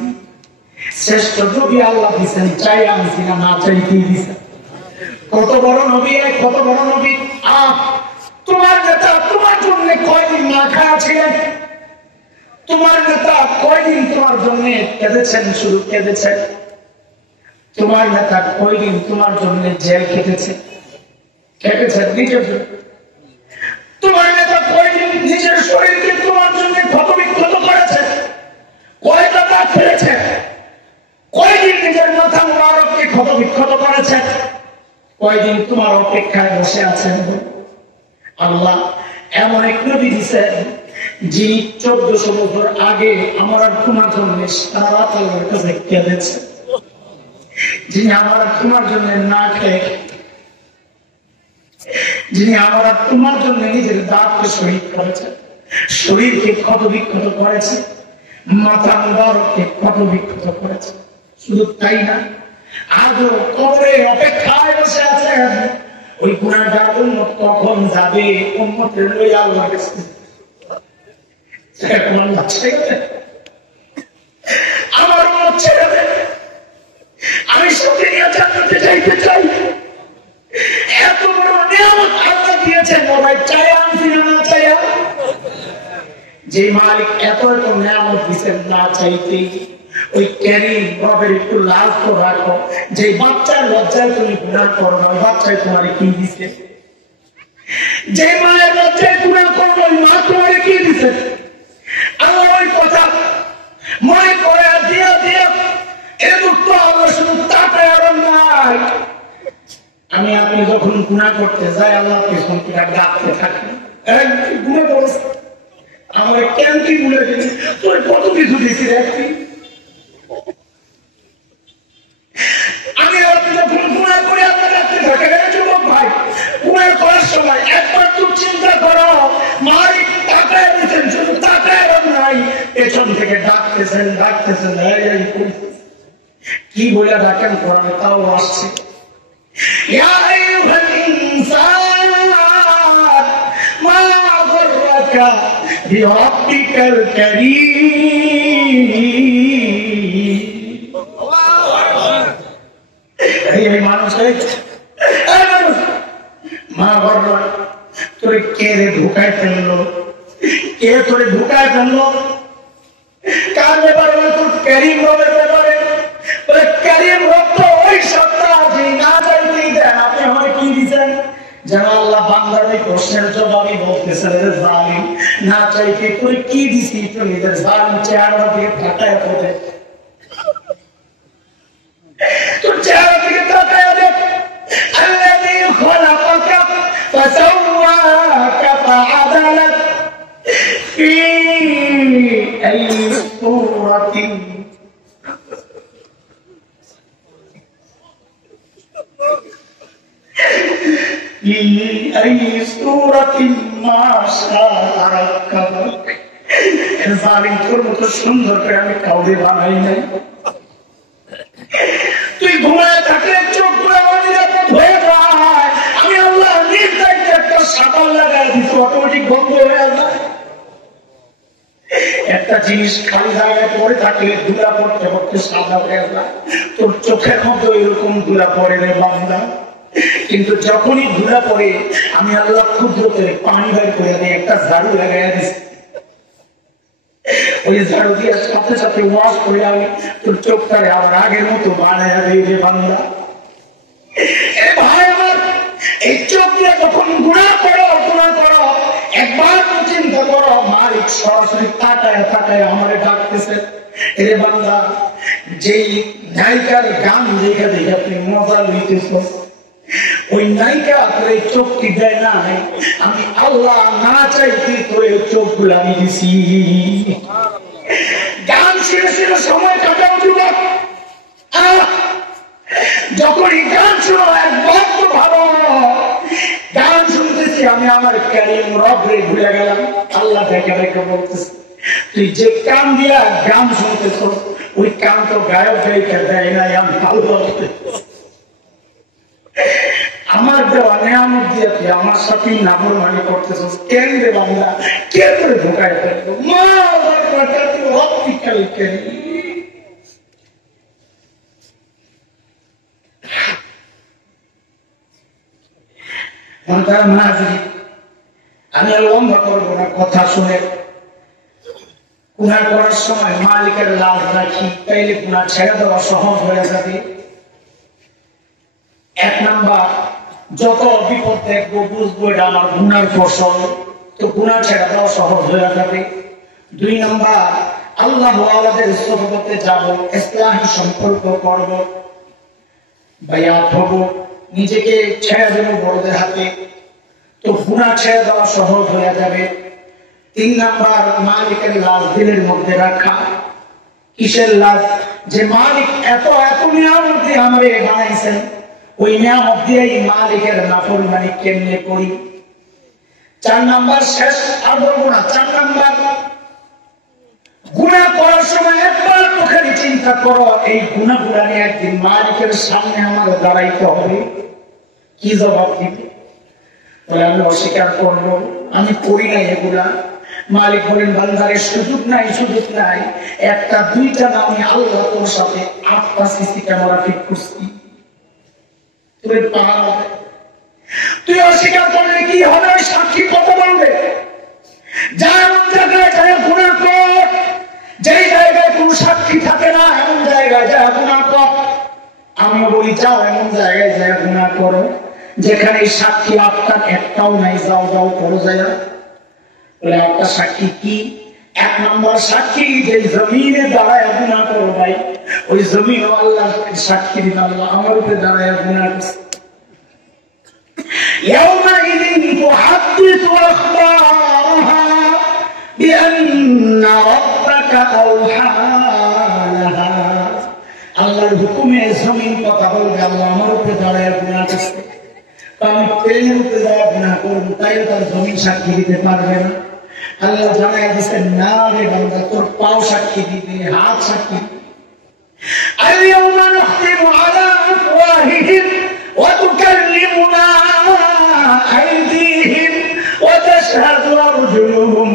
শ্রেষ্ঠ নবী আল্লাহ দিচ্ছেন, চাইয়া আনছি না, না চাইতেই দিচ্ছেন। কত বড় নবী, কত বড় নবী। তোমার নেতা তোমার জন্য কয়দিন না খাওয়া ছিলেন? তোমার নেতা কয়দিন তোমার জন্য কেঁদেছেন? শুধু কেঁদেছেন। তোমার নেতা কয়দিন তোমার জন্য জেল কেটেছে? কেটেছেন নিজের জন্য। তোমার নেতা কয়দিন নিজের শরীরকে তোমার জন্য ক্ষতবিক্ষত করেছে? কয়টা দাঁত ফেলেছে? কয়দিন নিজের মাথা মোবারককে ক্ষতবিক্ষত করেছে? কয়দিন তোমার অপেক্ষায় বসে আছেন? আল্লাহ এমন এক নবী দিয়েছেন যিনি 1400 বছর আগে আমার আর তোমার জন্য সারা রাত আল্লাহর কাছে কেঁদেছে, যিনি আমার আর তোমার জন্য না খেয়ে, যিনি আমার আর তোমার জন্য নিজের দাঁতকে শহীদ করেছে, শরীরকে ক্ষতবিক্ষত করেছে, মাথা মুবারককে ক্ষতবিক্ষত করেছে। শুধু তাই না, আজও কবরে অপেক্ষায় বসে আছেন। ওই গুনাহগার উম্মত কখন যাবে? উম্মতের লইয়া আল্লাহর কাছে আমার উম্মত ছেড়ে দেন, আমি সাথে নিয়ে জান্নাতে যাইতে চাই। এত বড় নিয়ামত আল্লাহ দিয়েছেন, ওরাই চাই আনছি না চাই। যে মালিক এত এত নিয়ামত দিচ্ছেন না চাইতেই, ওই ক্যারিম রবের একটু লাভ তো রাখো। যে বাচ্চার লজ্জায় তুমি গুনাহ করো না, ওই বাচ্চায় তোমার কি দিচ্ছে? যে মায়ের লজ্জায় গুনাহ করো, ওই মা তোমার কি দিচ্ছে? আল্লাহ ওই কথা মনে করে দিয়া দিয়া এরকম তো আল্লাহ শুধু তাকায় আর নাই। আমি আপনি যখন গুনাহ করতে যাই, আল্লাহ পেছন থেকে ডাকতে থাকি, গুনাহ করছ, আমার কেন কি ভুলে গেলি? তোর কত কিছু দিচ্ছি দেখছি। আমি আপনি যখন গুনাহ করে আপনার ডাকতে থাকে, যুবক ডাকতেছে, কি বলে ডাকেন কোরআনে তাও আসছে, ইয়া আইয়ুহাল ইনসান মা গররাকা বিরাব্বিকাল কারীম। এই মানুষ মা গররা, তোরে কে রে ঢুকায় ফেললো, কে তোরে ঢুকায় ফেললো, কার ব্যাপারে? তোর করিম রবের ব্যাপারে। বলে করিম রব তো ওই সত্তা যে না চাইতেই দেন। আপনি আমাকে কি দিচ্ছেন? যেন আল্লাহ বান্দার ওই প্রশ্নের জবাবই বলতেছেন, জালিম না চাইতে তুই কি দিছি, একটু নিজের জালিম চেহারা থেকে তাকায় পড়ে, তোর চেহারা থেকে তাকায় দেখ। আল্লাযী খালাকাকা ফাসাওয়াকা ফাআদালাক ফি আইয়ি সূরাতিন সুন্দর করে আমি কাউকে বানাই নাই। তুই ঘুমায় থাকলে চোখগুলো হয়ে যায়, আমি আল্লাহ নির্দায়িত্ব একটা সাঁতার লাগাই দিচ্ছি, অটোমেটিক বন্ধ হয়ে যায়। একটা জিনিস খালি জায়গায় পড়ে থাকলে ধুলা পড়তে পড়তে সাদা হয়ে যায়। তোর চোখের মতো এরকম ধুলা পড়ে রে বান্দা, কিন্তু যখনই ধুলা পড়ে আমি আল্লাহ ক্ষুদ্র করে পানি বের করে দিয়ে একটা ঝাড়ু লাগাই দিচ্ছি। ওই ঝাড়ু দিয়ে সাথে সাথে ওয়াশ করে আমি তোর চোখটারে আবার আগের মতো বানায় দিই রে বান্দা। এ ভাই আমার, এই চোখ দিয়ে যখন গুনাহ করো একবার তো চিন্তা করো, মালিক সরাসরি তাকায় তাকায় আমারে ডাকতেছে, এরে বান্দা যেই নায়িকার গান দেখে দেখে আপনি মজা লইতেছ, ওই নায়িকা তোর এই চোখটি দেয় না, আমি আল্লাহ না চাইতে তোর এই চোখগুলো আমি দিছি। গান শুনে শুনে সময় কাটাও যুবক, যখন এই গান শুনো একবার তো ভালো, গান শুনতেছি আমি আমার কারিম রবরে ভুলে গেলাম। আল্লাহ দেখে দেখে বলতেছে, তুই যে কান দিয়া গান শুনতেছ ওই কান তো গায়ক গায়িকা দেয় নাই, আমি আল্লাহ আমার দেওয়া নেয়ামত দিয়ে তুই আমার সাথে নাফরমানি করতেছ, কেন রে বাংলা, কে করে ঢোকায় ফেলবো? মা আমি আর বন্ধ করবো না কথা শুনে। গুনাহ করার সময় মালিকের লাভ রাখি, তাইলে গুনাহ ছেড়ে দেওয়া সহজ হয়ে যাবে। এক নাম্বার, যত বিপদ দেখবো বুঝবো এটা আমার গুনার ফসল, তো গুনাহ ছেড়ে দেওয়া সহজ হয়ে যাবে। দুই নাম্বার, আল্লাহ ওয়ালাদের সোহবতে যাব, ইসলামী সম্পর্ক করব, বায়াত হব, নিজেকে ছেড়ে দেব বড়দের হাতে, তো গুনাহ ছেড়ে দেওয়া সহজ হয়ে যাবে। তিন নাম্বার, মালিকের লাভ দিলের মধ্যে রাখা। কিসের লাভ? যে মালিক এত এত নিয়ামত দিয়ে আমারে বানাইছেন, ওই নিয়ামত দিয়ে মালিকের নাফরমানি কেমনে করি। চার নাম্বার, শেষ আর বলবো না, চার নাম্বার, গুনাহ করার সময় একবার মুখের চিন্তা করো, এই গুনাহগুলা নিয়ে একদিন মালিকের সামনে আমার দাঁড়াইতে হবে, কি জবাব দিবে? বলে আমি অস্বীকার করবো, আমি করি নাই এগুলা। মালিক বলেন, বান্দারের সুযোগ নাই, সুযোগ নাই, একটা দুইটা না, আমি আল্লাহ তোর সাথে 8টা সিসি ক্যামেরা ফিট করছি, তুই পার হবে। তুই অস্বীকার করলে কি হবে? ওই সাক্ষী কত বলবে? যা এমন জায়গায় যায় গুনাহ কর, যেই জায়গায় কোন সাক্ষী থাকে না এমন জায়গায় যায় গুনাহ কর। আমি বলি যাও এমন জায়গায় যায় গুনাহ করো যেখানে সাক্ষী আপনার একটাও নাই, যাও যাও করো যায়। বলে একটা সাক্ষী কি? এক নম্বর সাক্ষী, যে জমিনে দাঁড়ায় গুনাহ করো ভাই, ওই জমিন আল্লাহ সাক্ষী দিন, আল্লাহ আমার উপরে দাঁড়ায় গুনাহ করছে। يومئذ تحدث أخبارها بأن ربك أوحى لها। আল্লাহর হুকুমে জমিন কথা বলবে, আল্লাহ আমার উপরে দাঁড়ায় গুনাহ করছে, আমি প্লেনের উপরে দাঁড়ায় গুনাহ করব, তাই তার জমিন সাক্ষী দিতে পারবে না। আল্লাহ জানাই দিচ্ছেন না রে বান্দা, তোর পাও সাক্ষী দিবে, হাত সাক্ষী দিবে। اليوم نختم على أفواههم وتكلمنا أيديهم وتشهد أرجلهم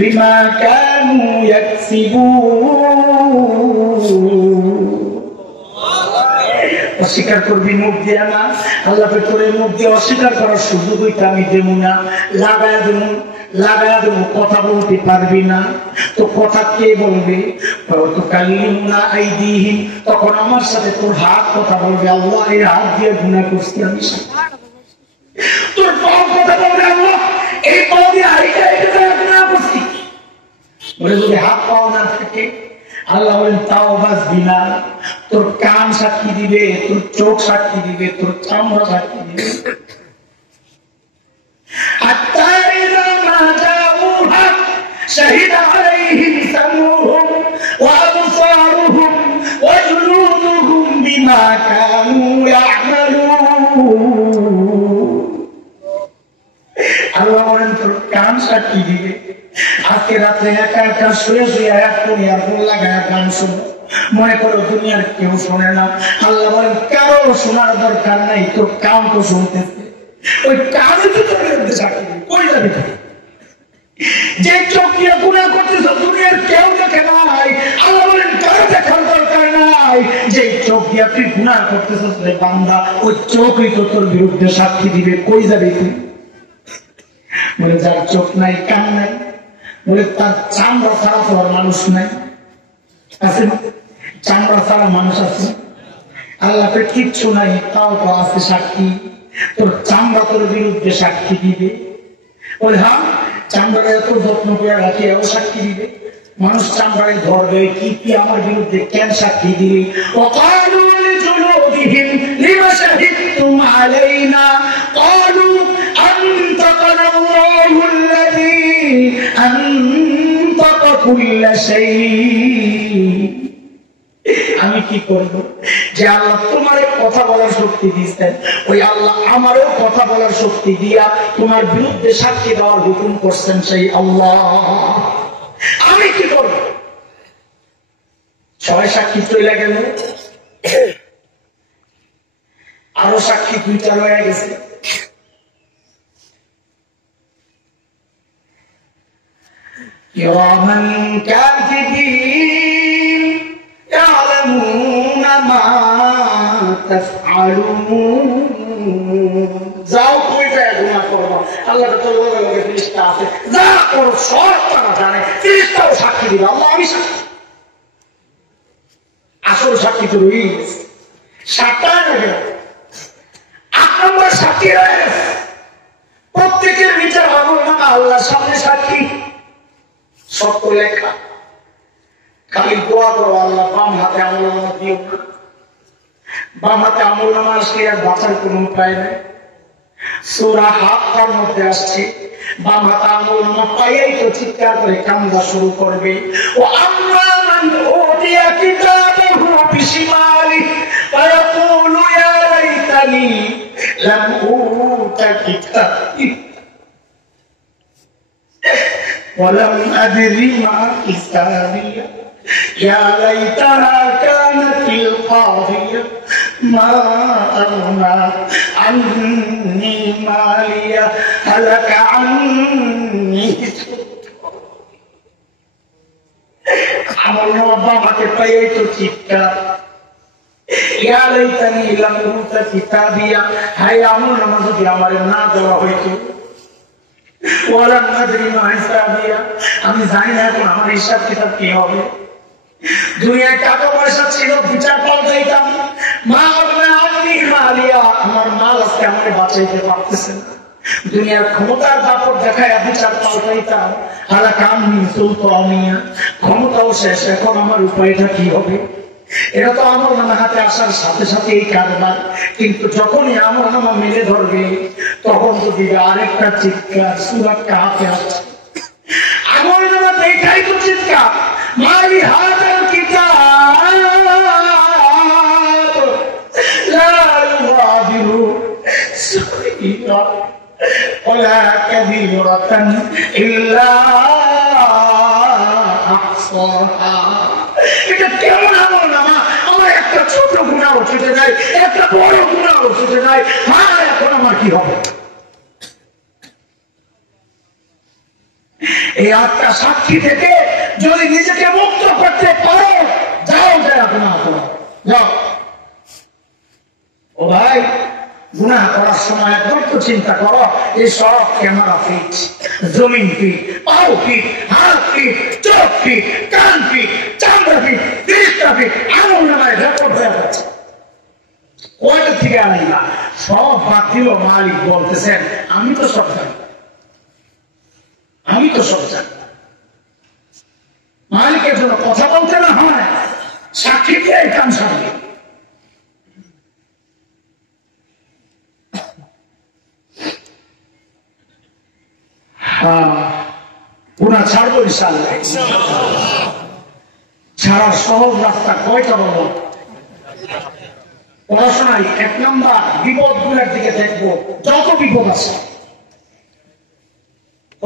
بما كانوا يكسبون। অস্বীকার করবি মুখ দিয়ে না, আল্লাহ করে মুখ দিয়ে অস্বীকার করার সুযোগ হইতে আমি দেব না, লাগায়া দেব, কথা বলতে পারবি না। তো কথা কে বলবে? তখন আমার সাথে তোর হাত কথা বলবে, আল্লাহ এই হাত দিয়ে গুনাহ করছি আমি। তোর পাও কথা বলবে, আল্লাহ এই পাও দিয়ে গুনাহ করছি। বলে যদি হাত পাও না থাকে, আল্লাহ বলেন তাও বাঁচবি না। তোর কান সাক্ষী দিবে, তোর চোখ সাক্ষী দিবে, তোর চামড়া সাক্ষী দিবে। شهد عليهم سمعهم وأبصارهم وجلودهم بما كانوا يعملون। আল্লাহ বলেন তোর কান সাক্ষী দিবে। আজকে রাত্রে একা একা শুয়ে শুয়ে এক দুনিয়ার ফোন লাগায় গান শোনো, মনে করো দুনিয়ার কেউ শোনে না। আল্লাহ বলেন কারো শোনার দরকার নাই, তোর কান তো শুনতেছে। ওই কানে তো তোর বিরুদ্ধে সাক্ষী দিবে, কই যাবে তুই? যে চোখ দিয়ে গুনাহ করতেছ দুনিয়ার কেউ দেখে নাই, আল্লাহ বলেন কারো দেখার দরকার নাই। যে চোখ দিয়ে তুই গুনাহ করতেছ রে বান্দা, ওই চোখই তো তোর বিরুদ্ধে সাক্ষী দিবে, কই যাবে তুই? বলে যার চোখ নাই, কান নাই, বলে তার চামড়া ছাড়া তো আর মানুষ নাই, আছে না? চামড়া ছাড়া মানুষ আছে? আল্লাহকে কিচ্ছু নাই, তাও তো আছে সাক্ষী। তোর চামড়া তোর বিরুদ্ধে সাক্ষী দিবে। বলে হ্যাঁ, চামড়াটা এত যত্ন করে রাখি, ও সাক্ষী দিবে। মানুষ চামড়ায় ধরবে, কি কি আমার বিরুদ্ধে কেন সাক্ষী দিবে? وقالوا لجلودهم لما شهدتم علينا قالوا أنطقنا الله الذي أنطق كل شيء। আমি কি করব? যে আল্লাহ তোমার কথা বলার শক্তি দিয়েছেন, ওই আল্লাহ আমারও কথা বলার শক্তি দিয়া তোমার বিরুদ্ধে সাক্ষী দেওয়ার হুকুম করছেন সেই আল্লাহ। আমি কি করব? সবাই সাক্ষী চলে গেল, আরো সাক্ষী দুইটা রয়ে গেছে। কিরামান কাতিবিন يعلمون ما تفعلون। যাও তুই গুনাহ করবা, আল্লাহ তো লগে লগে ফেরেশতা আছে, যা করো সব তারা জানে, ফেরেশতাও সাক্ষী দিবে, আল্লাহ আমি সাক্ষী। আসল সাক্ষী তো রয়ে গেছে, 7টা হয়ে গেল, 8 নম্বর সাক্ষী রয়ে গেছে। প্রত্যেকের বিচার আমলনামা আল্লাহর সামনে সাক্ষী, সত্য লেখা। খালি দোয়া করো, আল্লাহ বাম হাতে আমলনামা দিও না। বাম হাতে আমলনামা আসলে আর বাঁচার কোন উপায় নেই। সূরা হাক্কার মধ্যে আসছে, বাম হাতে আমলনামা পাইয়াই তো চিৎকার করে কান্দা শুরু করবে। ও আম্মা মান উতিয়া কিতাবাহু বিশিমালিহি ফায়াকুলু ইয়া লাইতানি লাম উতা কিতাবি ওয়া লাম আদরি মা হিসাবিয়া يا ليتها كانت القاضية ما أغنى عني مالية هلك عني আমলনামা বাবাকে পাইয়াই তো চিৎকার, ইয়া লাইতানি লাম উতা কিতাবিয়া, হায় আমলনামা যদি আমারে না দেওয়া হইতো, ওয়া লাম আদরি মা হিসাবিয়া, আমি জানি না এখন আমার হিসাব কিতাব কি হবে। দুনিয়ায় টাকা পয়সা ছিল, বিচার পাল্টাইতাম, মা আমি মালিয়া, আমার মাল আজকে আমাকে বাঁচাইতে পারতেছে না। দুনিয়ার ক্ষমতার দাপট দেখায় বিচার পাল্টাইতাম, হালাকা আমি সুলতানিয়া, ক্ষমতাও শেষ, এখন আমার উপায়টা কি হবে? এটা তো আমলনামা হাতে আসার সাথে সাথে এই কারবার। কিন্তু যখনই আমলনামা মেলে ধরবে, তখন তো দিবে আরেকটা চিৎকার, সূরা কাফে আছে। আমলনামা দেখাই তো চিৎকার, মালি হাযাল কিতাব লা ইউগাদিরু সগীরা ওয়ালা কাবীরাতান ইল্লা এটা কেমন আমল নামা? আমার একটা ছোট গুনাহ ছুটে যায়, একটা বড় গুনাহ ছুটে যায়, হ্যাঁ এখন আমার কি হবে? এই 8টা সাক্ষী থেকে যদি নিজেকে মুক্ত করতে পারো, যাও যারা গুনাহ করো, যাও। ও ভাই, গুনাহ করার সময় একবার তো চিন্তা করো, এই সব ক্যামেরা ফিট, জমিন ফিট, পাও ফিট, হাত ফিট, চোখ ফিট, কান ফিট, চামড়া ফিট, 30টা ফিট, আমল নামায় রেকর্ড হয়ে যাচ্ছে। কয়টা থেকে আনিবা? সব বাদ দিল। মালিক বলতেছেন আমি তো সব জানি, আমি তো সব জানি। মালিকের জন্য কথা বলতে না হয়, সাক্ষী দিয়ে কাম সামনে। গুনাহ ছাড়বো ইনশাআল্লাহ। ছাড়ার সহজ রাস্তা কয়টা বলো? পড়াশোনায় 1 নাম্বার, বিপদ গুলার দিকে দেখবো, যত বিপদ আছে।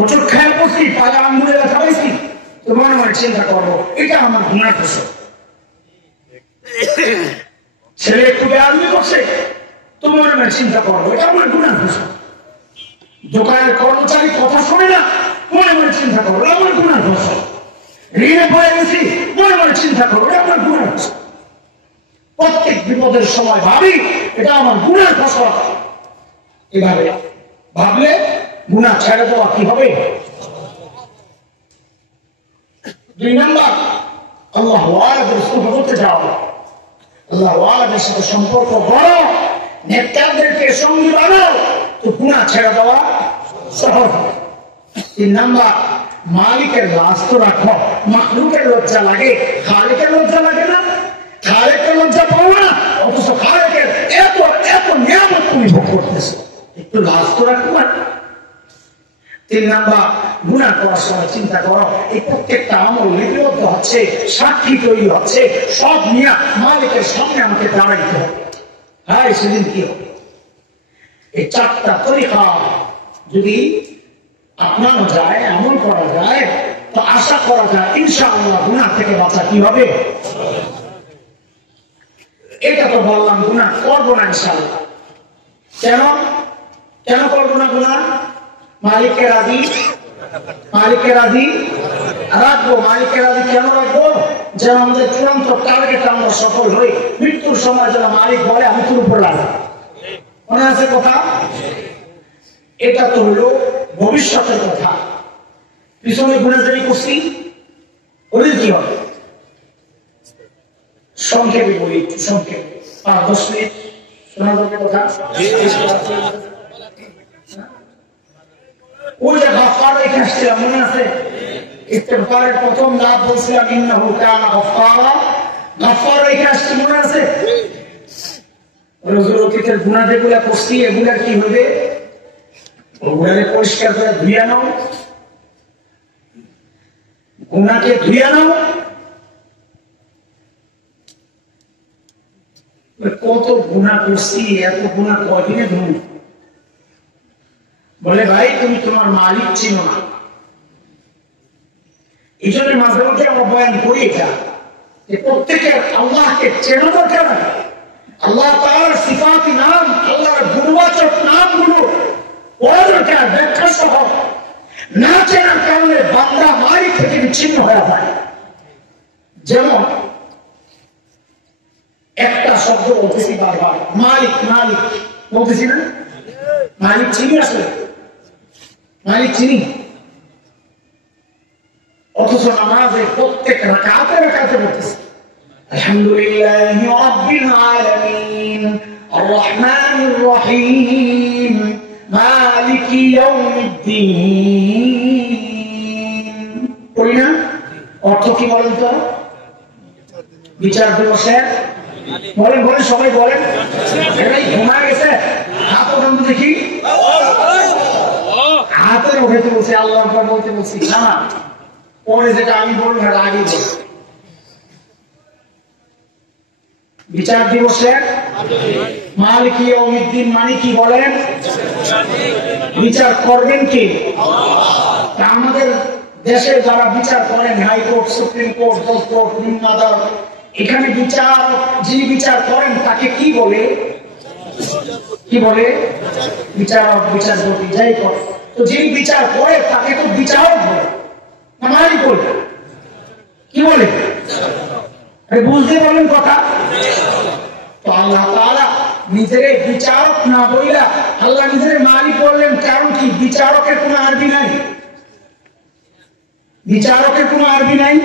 ওষুধ খেয়ে পড়ছি, পাজা আঙ্গুলে ব্যথা পাইছি, তো মনে মনে চিন্তা করবো এটা আমার গুনার ফসল। ছেলে একটু বেআদবি করছে, তো মনে মনে চিন্তা করবো এটা আমার গুনার ফসল। দোকানের কর্মচারী কথা শোনে না, মনে মনে চিন্তা করবো আমার গুনার ফসল। ঋণে পড়ে গেছি, মনে মনে চিন্তা করবো এটা আমার গুনার ফসল। প্রত্যেক বিপদের সময় ভাবি এটা আমার গুনার ফসল। এভাবে ভাবলে গুনাহ ছেড়ে দেওয়া কি হবে? 2 নাম্বার, আল্লাহ ওয়ালাদের সুফা করতে যাও, আল্লাহ ওয়ালাদের সাথে সম্পর্ক গড়ো, নেতাদেরকে সঙ্গী বানাও, তো গুনাহ ছেড়ে দেওয়া সহজ হবে। 3 নাম্বার, মালিকের লাজ তো রাখো। মাখলুকের লজ্জা লাগে, খালিকের লজ্জা লাগে না? খালিকের লজ্জা পাও না, অথচ খালিকের এত এত নিয়ামত তুমি ভোগ করতেছো, একটু লাজ তো রাখো না। 3 নাম্বার, গুনাহ করার সময় চিন্তা করো এই প্রত্যেকটা আমল লিপিবদ্ধ হচ্ছে, সাক্ষী তৈরি হচ্ছে, সব নিয়ে মালিকের সামনে আমাকে দাঁড়াইতে হবে। হ্যাঁ, সেদিন কি হবে? এই 4টা তরিকা যদি আপনানো যায়, আমল করা যায়, তো আশা করা যায় ইনশাআল্লাহ গুনাহ থেকে বাঁচা কি হবে। এটা তো বললাম গুনাহ করবো না ইনশাআল্লাহ। কেন কেন করবো না গুনাহ? মালিকের রাজি, মালিকের রাজি রাখবো। মালিকের রাজি কেন রাখবো? যেন আমাদের চূড়ান্ত টার্গেট আমরা সফল হই। মৃত্যুর সময় যেন মালিক বলে আমি তোর উপর রাখবো। মনে আছে কথা? এটা তো হলো ভবিষ্যতের কথা। পিছনে গুনাহগারি করছি, ওদের কি হবে? সংক্ষেপে বলি, একটু সংক্ষেপে 5-10 মিনিট শোনা যাবে কথা। ওই যে গফফার রেখে আসছিলাম, মনে আছে? ইস্তিগফারের প্রথম লাভ বলছিলাম ইন্নাহু কানা গফফারা। গফফার রেখে আসছি, মনে আছে? রোজের গুনাহ যেগুলা করছি এগুলা কি হবে? ওগুলাকে পরিষ্কার করে ধুইয়া নাও, গুনাহকে ধুইয়া নাও। কত গুনাহ করছি, এত গুনাহ কয়দিনে ধুব? বলে ভাই তুমি তোমার মালিক চিনো না। এই জন্য মাঝে মধ্যে আমরা বয়ান করি এটা, যে প্রত্যেকের আল্লাহকে চেনা দরকার। আল্লাহ তাআলার সিফাতি নাম, আল্লাহর গুণবাচক নামগুলো পড়া দরকার ব্যাখ্যা সহ। না চেনার কারণে বান্দা মালিক থেকে বিচ্ছিন্ন হয়ে যায়। যেমন একটা শব্দ বলতেছি বারবার, মালিক মালিক বলতেছি না? মালিক চিনি, আসলে মালিক চিনি, অথচ নামাজে প্রত্যেক রাকাতে রাকাতে বলতেছি আলহামদুলিল্লাহি রাব্বিল আলামিন আর রহমানির রহিম মালিকি ইয়াউমিদ্দিন। করি না? অর্থ কি বলেন তো? বিচার দিবসে বলেন বলেন, সবাই বলেন। এরাই ঘুমায় গেছে, হাত ওঠান দেখি। হাতের উঠাইতে বলছি, আল্লাহ বলতে বলছি না, পরে যেটা আমি বলবো না আগে বলছি। বিচার দিবসে মালিক ইয়াউমিদ্দিন মানে কি বলেন? বিচার করবেন কি? আমাদের দেশে যারা বিচার করেন, হাইকোর্ট, সুপ্রিম কোর্ট, জজকোর্ট, নিম্ন আদালত, এখানে যিনি বিচার করেন তাকে কি বলে? কি বলে? বিচারক, বিচারপতি, যাই করে। তো যিনি বিচার করে তাকে তো বিচারক বলে না মালিক বলে? কি বলে? বুঝতে পারলেন কথা? তো আল্লাহ তাআলা নিজের বিচারক না বইলা আল্লাহ নিজের মালিক বললেন। কারণ কি? বিচারকের কোনো আরবি নাই। বিচারকের কোনো আরবি নাই।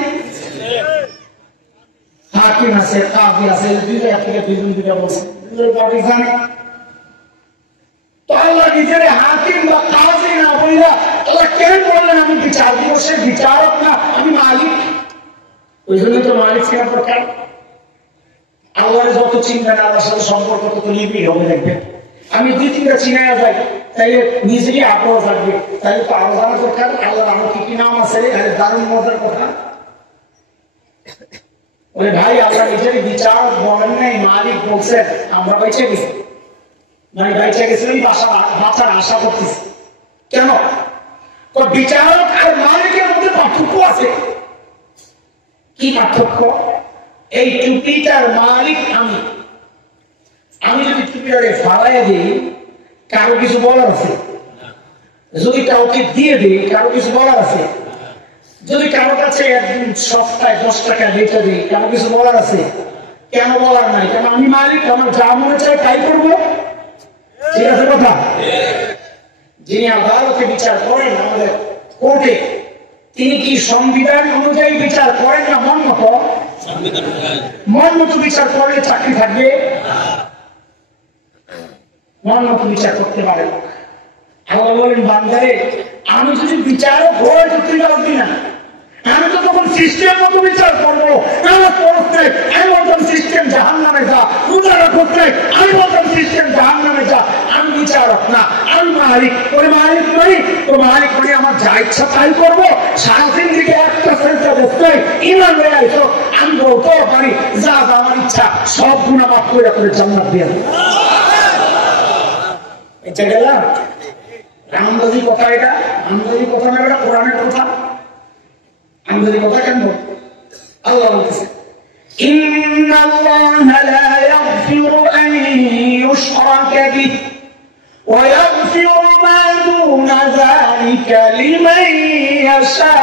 হাকিম আছে, কাজী আছে, দুইটা বলছে। তো আল্লাহ নিজের হাকিম বা কাজী না বইলা আল্লাহ কেন বললেন আমি বিচার দিবসের বিচারক না, আমি মালিক? ওই জন্য তো মালিক ছিলাম দরকার। আল্লাহর যত চিনবেন আল্লাহর সাথে সম্পর্ক তত নিবিড় হবে। দেখবেন আমি 2-3টা চিনাইয়া যাই, তাইলে নিজেরই আগ্রহ থাকবে। তাইলে তো আরো জানা দরকার আল্লাহর আমার কি কি নাম আছে। দারুণ মজার কথা। ওই ভাই আল্লাহ নিজের বিচারক বলেন নাই, মালিক বলছেন। আমরা বেঁচে গেছি, মানে বেঁচে গেছি ওই বাঁচার আশা করতেছি। কেন? তো বিচারক আর মালিকের মধ্যে পার্থক্য আছে। কি পার্থক্য? এই টুপিটার মালিক আমি। আমি যদি টুপিটাকে ফালাইয়া দিই, কারো কিছু বলার আছে? যদি কাউকে দিয়ে দিই, কারো কিছু বলার আছে? যদি কারো কাছে একদিন সপ্তাহে 10 টাকা বেচে দিই, কারো কিছু বলার আছে? কেন বলার নাই? কারণ আমি মালিক, আমার যা মনে চাই তাই করবো। ঠিক আছে কথা? যিনি আদালতে বিচার করেন আমাদের কোর্টে, তিনি কি সংবিধান অনুযায়ী বিচার করেন না মন মতো? মন মতো বিচার করলে চাকরি থাকবে? মন মতো বিচার করতে পারে না। আল্লাহ বলেন বান্দারে, আমি যদি বিচারক হয়ে তো তুই পারবি না। আমি তো তখন সিস্টেম মতো বিচার করবো। আমার পড়তে আমি বলতাম সিস্টেম জাহান্নামে যা, উদারা করতে আমি বলতাম সিস্টেম জাহান্নামে যা। আমি বিচারক না, আমি মালিক। ওই মালিক নই, তো মালিক মানে আমার যা ইচ্ছা তাই করবো। সারাদিন দিকে একটা সেন্সার দেখতে ইমান হয়ে আইসো, আমি বলতেও পারি যা আমার ইচ্ছা সব গুণা মাফ করে জান্নাত দিয়ে দেবো। এটা গেলাম আনন্দাজি কথা। এটা আনন্দাজি কথা না, এটা কোরআনের কথা। আনন্দাজি কথা কেন? আল্লাহ বলতেছে ইন্নাল্লাহা লা ইয়াগফিরু আন ইউশরাকা বিহি ওয়া ইয়াগফিরু মা দুনা যালিকা লিমান ইয়াশা।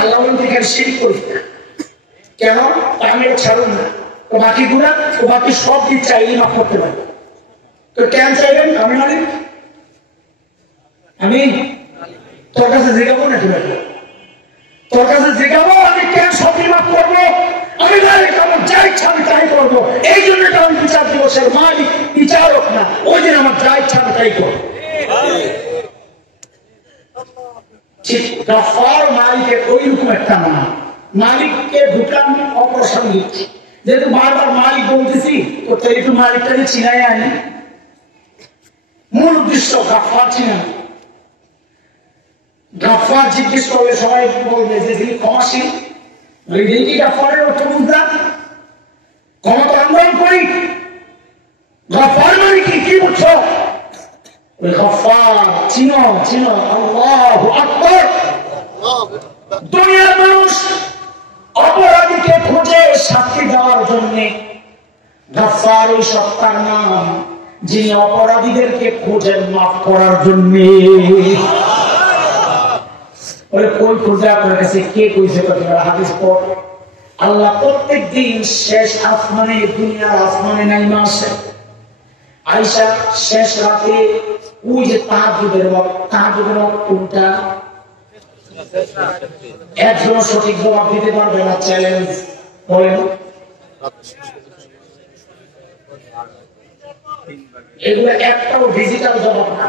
আল্লাহ বলেন শিরক করবে না। কেন? আমি ছাড়ুন না, ও বাকি গুণা ও বাকি সব দিক চাইলে মাফ করতে পারে। তো কেন চাইবেন? আমি মালিক। আমি তোর কাছে জিজ্ঞাবো না, তোর কাছে জিজ্ঞাবো আমি কেন সব মাফ করবো? আমি মালিক, আমার যা ইচ্ছা আমি তাই করবো। এই জন্য আমি বিচার দিবসের মালিক, বিচারক না। ওই দিন আমার যা ইচ্ছা আমি তাই করবো। ঠিক গফফার মালিকের ওইরকম একটা নাম। মালিককে ঢুকান অপ্রাসঙ্গিক। যেহেতু বারবার মালিক বলতেছি, তো তাই একটু মালিকটাকে চিনাই আনি। মূল উদ্দেশ্য গফফার চিনানো। গফফার জিজ্ঞেস করলে সবাই বলবে যে তিনি ক্ষমাশীল। কি গফফারের অর্থ বুঝলাম? ক্ষমতা আন্দোলন করি। গফফার মানে কি বুঝছো? গফফার চিনো, চিনো। আল্লাহু আকবার। দুনিয়ার মানুষ অপরাধীকে খুঁজে শাস্তি দেওয়ার জন্য গফফার ওই সত্তার নাম, যিনি অপরাধীদেরকে খোঁজেন মাফ করার জন্য। কই খুঁজে আপনার কাছে কে কইছে? হাদিস পড়। আল্লাহ প্রত্যেক দিন শেষ আসমানে, দুনিয়ার আসমানে নাইমা আসে। আয়েশা শেষ রাতে ওই যে তাহাজ্জুদের ওয়াক্ত, তাহাজ্জুদের ওয়াক্ত কোনটা? একজন সঠিক জবাব দিতে পারবে না, চ্যালেঞ্জ বলেন। এগুলো একটাও ডিজিটাল জবাব না।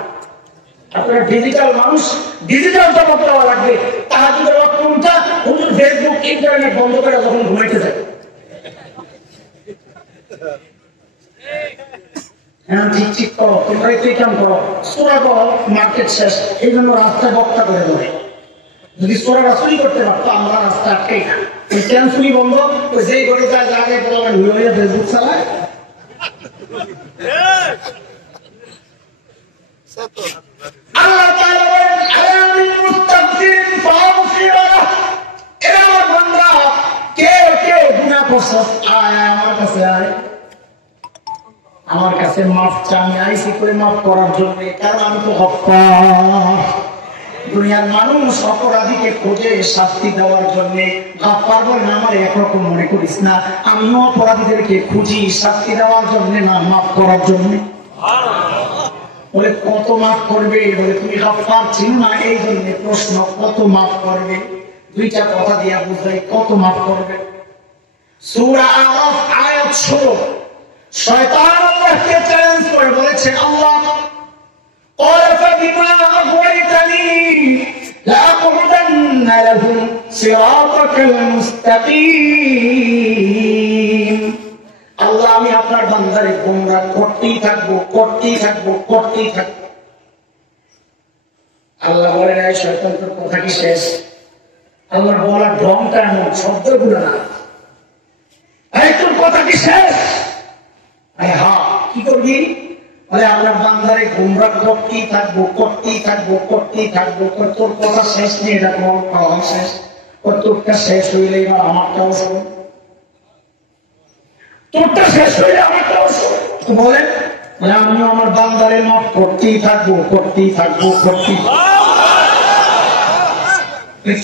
আপনারা ডিজিটাল মানুষ, ডিজিটাল জবাব দেওয়া লাগবে। তাহাজ্জুদের ওয়াক্ত কোনটা? হুজুর ফেসবুক ইন্টারনেট বন্ধ করে যখন ঘুমাইতে যায়। হ্যাঁ ঠিক ঠিক করো, তোমরা একটু কাম করো। সূরা বলো মার্কেট শেষ, এই জন্য রাস্তায় বক্তা করে দেবে। যদি সূরাটা চুরি করতে পারতো আমরা রাস্তা আটকাই না। ওই কেন চুরি বন্ধ? ওই যেই করে যায় জায়গায় বলবেন হুলো হয়ে ফেসবুক চালায়। আল্লাহ তাআলা কাছে মাফ চা, আমি আইসি করে মাফ করার জন্য, কারণ আমি তো গফফার। দুনিয়ার মানুষ অপরাধীকে খোঁজে শাস্তি দেওয়ার জন্য, গফফার বলেন আমার একরকম মনে করিস না, আমিও অপরাধীদেরকে খুঁজি শাস্তি দেওয়ার জন্য না, মাফ করার জন্য। বলে কত মাফ করবে? বলে তুমি গফফার ছিল না এই জন্য প্রশ্ন, কত মাফ করবে? দুইটা কথা দিয়া বুঝাই, কত মাফ করবে। সূরা আরাফ আয়াত 16, শয়তান আল্লাহকে চ্যালেঞ্জ করে বলেছে, আল্লাহ قال فبما أغويتني لأقعدن لهم صراطك المستقيم। আল্লাহ আমি আপনার বান্দারে গোমরাহ করতেই থাকবো, করতেই থাকবো, করতেই থাকবো। আল্লাহ বলেন, এই শয়তান তোর কথা কি শেষ? আল্লাহর বলার ঢংটা এমন, শব্দগুলো না, এই তোর কথা কি শেষ? হ্যাঁ, কি করবি? বলে আপনার বান্দারে গোমরাহ করতেই থাকবো, করতেই থাকবো, করতেই থাকবো। তোর কথা শেষ নেই, এটা কোন শেষ? তোরটা শেষ হইলে এবার আমারটাও শোন, তোরটা শেষ হইলে আমারটাও শোন। বলেন আমিও আমার বান্দারে মাফ করতেই থাকবো, করতেই থাকবো, করতেই।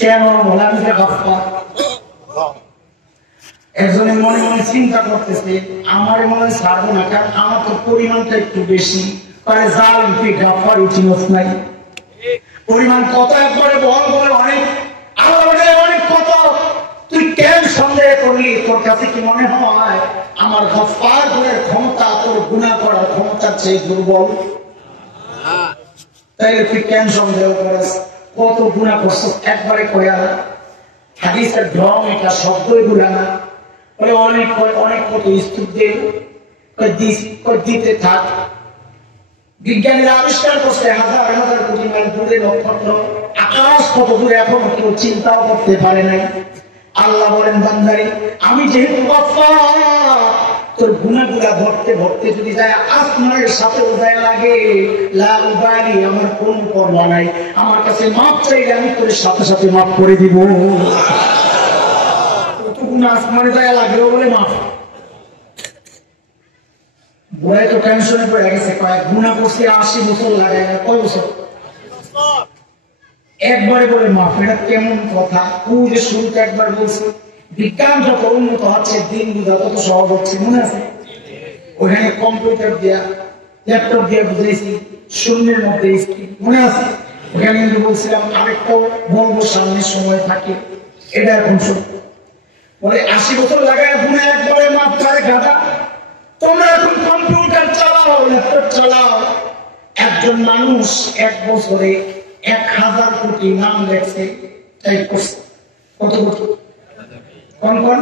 কেন? বলে আমি তো গফফার। একজনের মনে মনে চিন্তা করতেছে, আমার মনে ছাড়বো না, কারণ আমার তো পরিমাণটা একটু বেশি। জালিম তুই গফফার চিনস নাই, পরিমাণ কত একবারে বল, বলে অনেক, অনেক কত। তুই কেন সন্দেহ করলি? তোর কাছে কি মনে হয় আমার গফফার গুণের ক্ষমতা তোর গুনাহ করার ক্ষমতার চেয়ে দুর্বল? তাইলে তুই কেন সন্দেহ করিস? কত গুনাহ করছ একবারে কয়া না। হাদিসের ঢং এটা, শব্দই গুনাহ না। বলে অনেক অনেক কত স্তূপদের দিতে থাক। বিজ্ঞানীরা আবিষ্কার করছে হাজার হাজার কোটি মাইল দূরে নক্ষত্র, আকাশ কত দূরে এখনো কেউ চিন্তাও করতে পারে নাই। আল্লাহ বলেন, বান্দারে আমি যেহেতু গফফার, তোর গুনাহগুলা ধরতে ধরতে যদি যায় আসমানের সাথে উদয় লাগে, লা উবালি, আমার কোন পরোয়া নাই। আমার কাছে মাফ চাইলে আমি তোর সাথে সাথে মাফ করে দিব। আসমানে যায় লাগলো বলে মাফ। বুড়াই তো টেনশনে পড়ে গেছে, কয়েক গুনাহ করছে 80 বছর লাগায় না, কয় বছর? একবারে বলে মাফ। এটা কেমন কথা? যে শুরুতে একবার বলছে বিজ্ঞান যত উন্নত হচ্ছে দিন যত সহজ হচ্ছে, মনে আছে? ওখানে কম্পিউটার দিয়া ল্যাপটপ দিয়ে বুঝাইছি, শূন্যের মধ্যে স্ক্রিন, মনে আছে? ওখানে কিন্তু বলছিলাম আরেকটাও বলবো সামনের সময় থাকে, এটা এখন সত্য। বলে 80 বছর লাগায় গুনাহ একবারে মাফ করে গাদা। তোমরা এখন কম্পিউটার চালাও, ল্যাপটপ চালাও। একজন মানুষ এক বছরে 1000 কোটি নাম লেখছে, টাইপ করছে। কত কোটি? কোন কোন?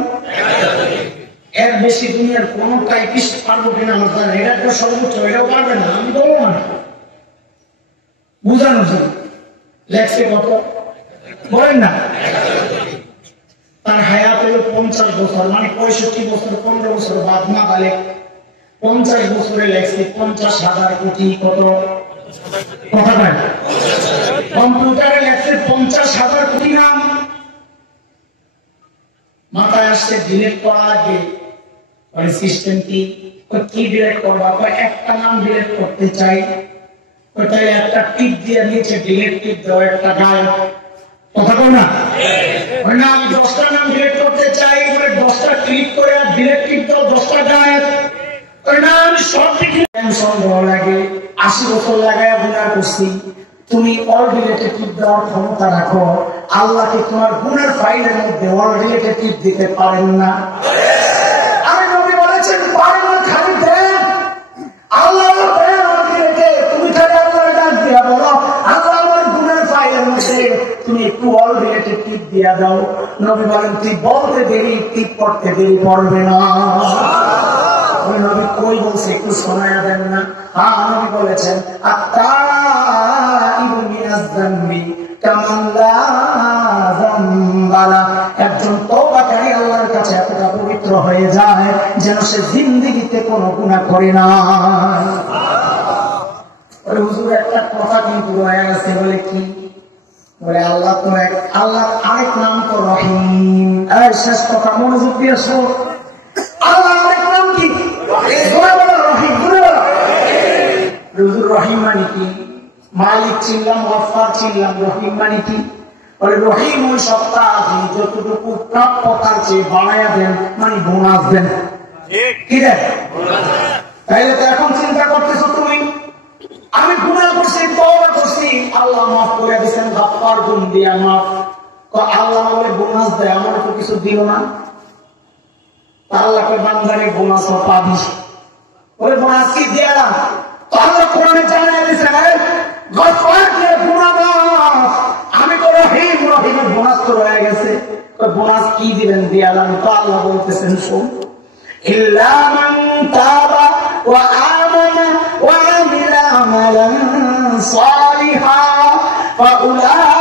এর বেশি দুনিয়ার কোন টাইপিস্ট পারবো কিনা আমার জানা। এটা একটা সর্বোচ্চ, এটাও পারবে না, আমি বলবো না, বুঝানোর জন্য লেখছে। কত বলেন না? তার হায়াত হলো 50 বছর, মানে 65 বছর, 15 বছর বাদ না বালে 50 বছরে লেখছে 50,000 কোটি। কত কথা নাই? কম্পিউটারে লেখছে 50,000 কোটি নাম। মাথায় আসছে ডিলিট করা লাগে, সিস্টেম কি ডিলিট করবা? একটা নাম ডিলিট করতে চাই, ওটাই একটা টিপ দিয়ে নিচে ডিলিট টিপ দাও, একটা গায়ব। কথা বল না? আমি 10টা নাম ডিলিট করতে চাই, 10টা ক্লিক করে আর ডিলিট টিপ দাও, 10টা গায়ব। আমি সব দিকে সন্দেহ লাগে। 80 বছর লাগায় গুনাহ করছি, তুমি অল ডিলিটেড টিপ দেওয়ার ক্ষমতা রাখো, আল্লাহকে তোমার গুনার ফাইলের মধ্যে অল ডিলিটেড টিপ দিতে পারেন না? আমি নবী বলেছেন পারেন না, খালি দেন। আল্লাহ দেন অল ডিলিটেড, তুমি খালি আল্লাহর ডাক দিয়া বলো, আল্লাহ আমার গুনার ফাইলের মধ্যে তুমি একটু অল ডিলিটেড টিপ দিয়া দাও। নবী বলেন তুই বলতে দেরি, টিপ করতে দেরি পড়বে না। নবী কই বলছে একটু শোনায়া দেন না? হ্যাঁ, নবী বলেছেন একজন তওবাকারী আল্লাহর কাছে এতটা পবিত্র হয়ে যায় যেন সে জিন্দেগিতে কোনো গুনাহ করে না। হুজুর একটা কথা কিন্তু রয়ে গেছে, বলে কি? বলে আল্লাহ তো এক, আল্লাহ আরেক নাম তো রহিম। শেষ কথা মনোযোগ দিয়ে শোন, আল্লাহ আরেক নাম কি? রহিম। রহিম মানে কি? মালিক চিনলাম, গফফার চিনলাম, রহিম মানে কি? বলে রহিম ওই সত্তা যিনি যতটুকু প্রাপ্য তার চেয়ে বাড়াইয়া দেন, মানে বোনাস দেন। কি দেন? তাইলে তো এখন চিন্তা করতেছো তুমি, আমি গুনাহ করছি, তওবা করছি, আল্লাহ মাফ করে দিয়েছেন, গফফার গুণ দিয়া মাফ। তো আল্লাহ বলে বোনাস দেয়, আমার তো কিছু দিল না। আল্লাহকে বান্দারে বোনাস পাবি, ওই বোনাস কি দিলাম? তো আল্লাহ কোরআনে জানিয়ে দিয়েছেন, গফফার কে গুনাহ মাফ, আমি তো রহিম, রহিমের বোনাস তো রয়ে গেছে। বোনাস কি দিবেন? দিয়ালাম। তো আল্লাহ বলতেছেন, শোন, ইল্লা মান তাবা ওয়া আমানা ওয়া আমিলা আমালান সালিহা ফাউলাইকা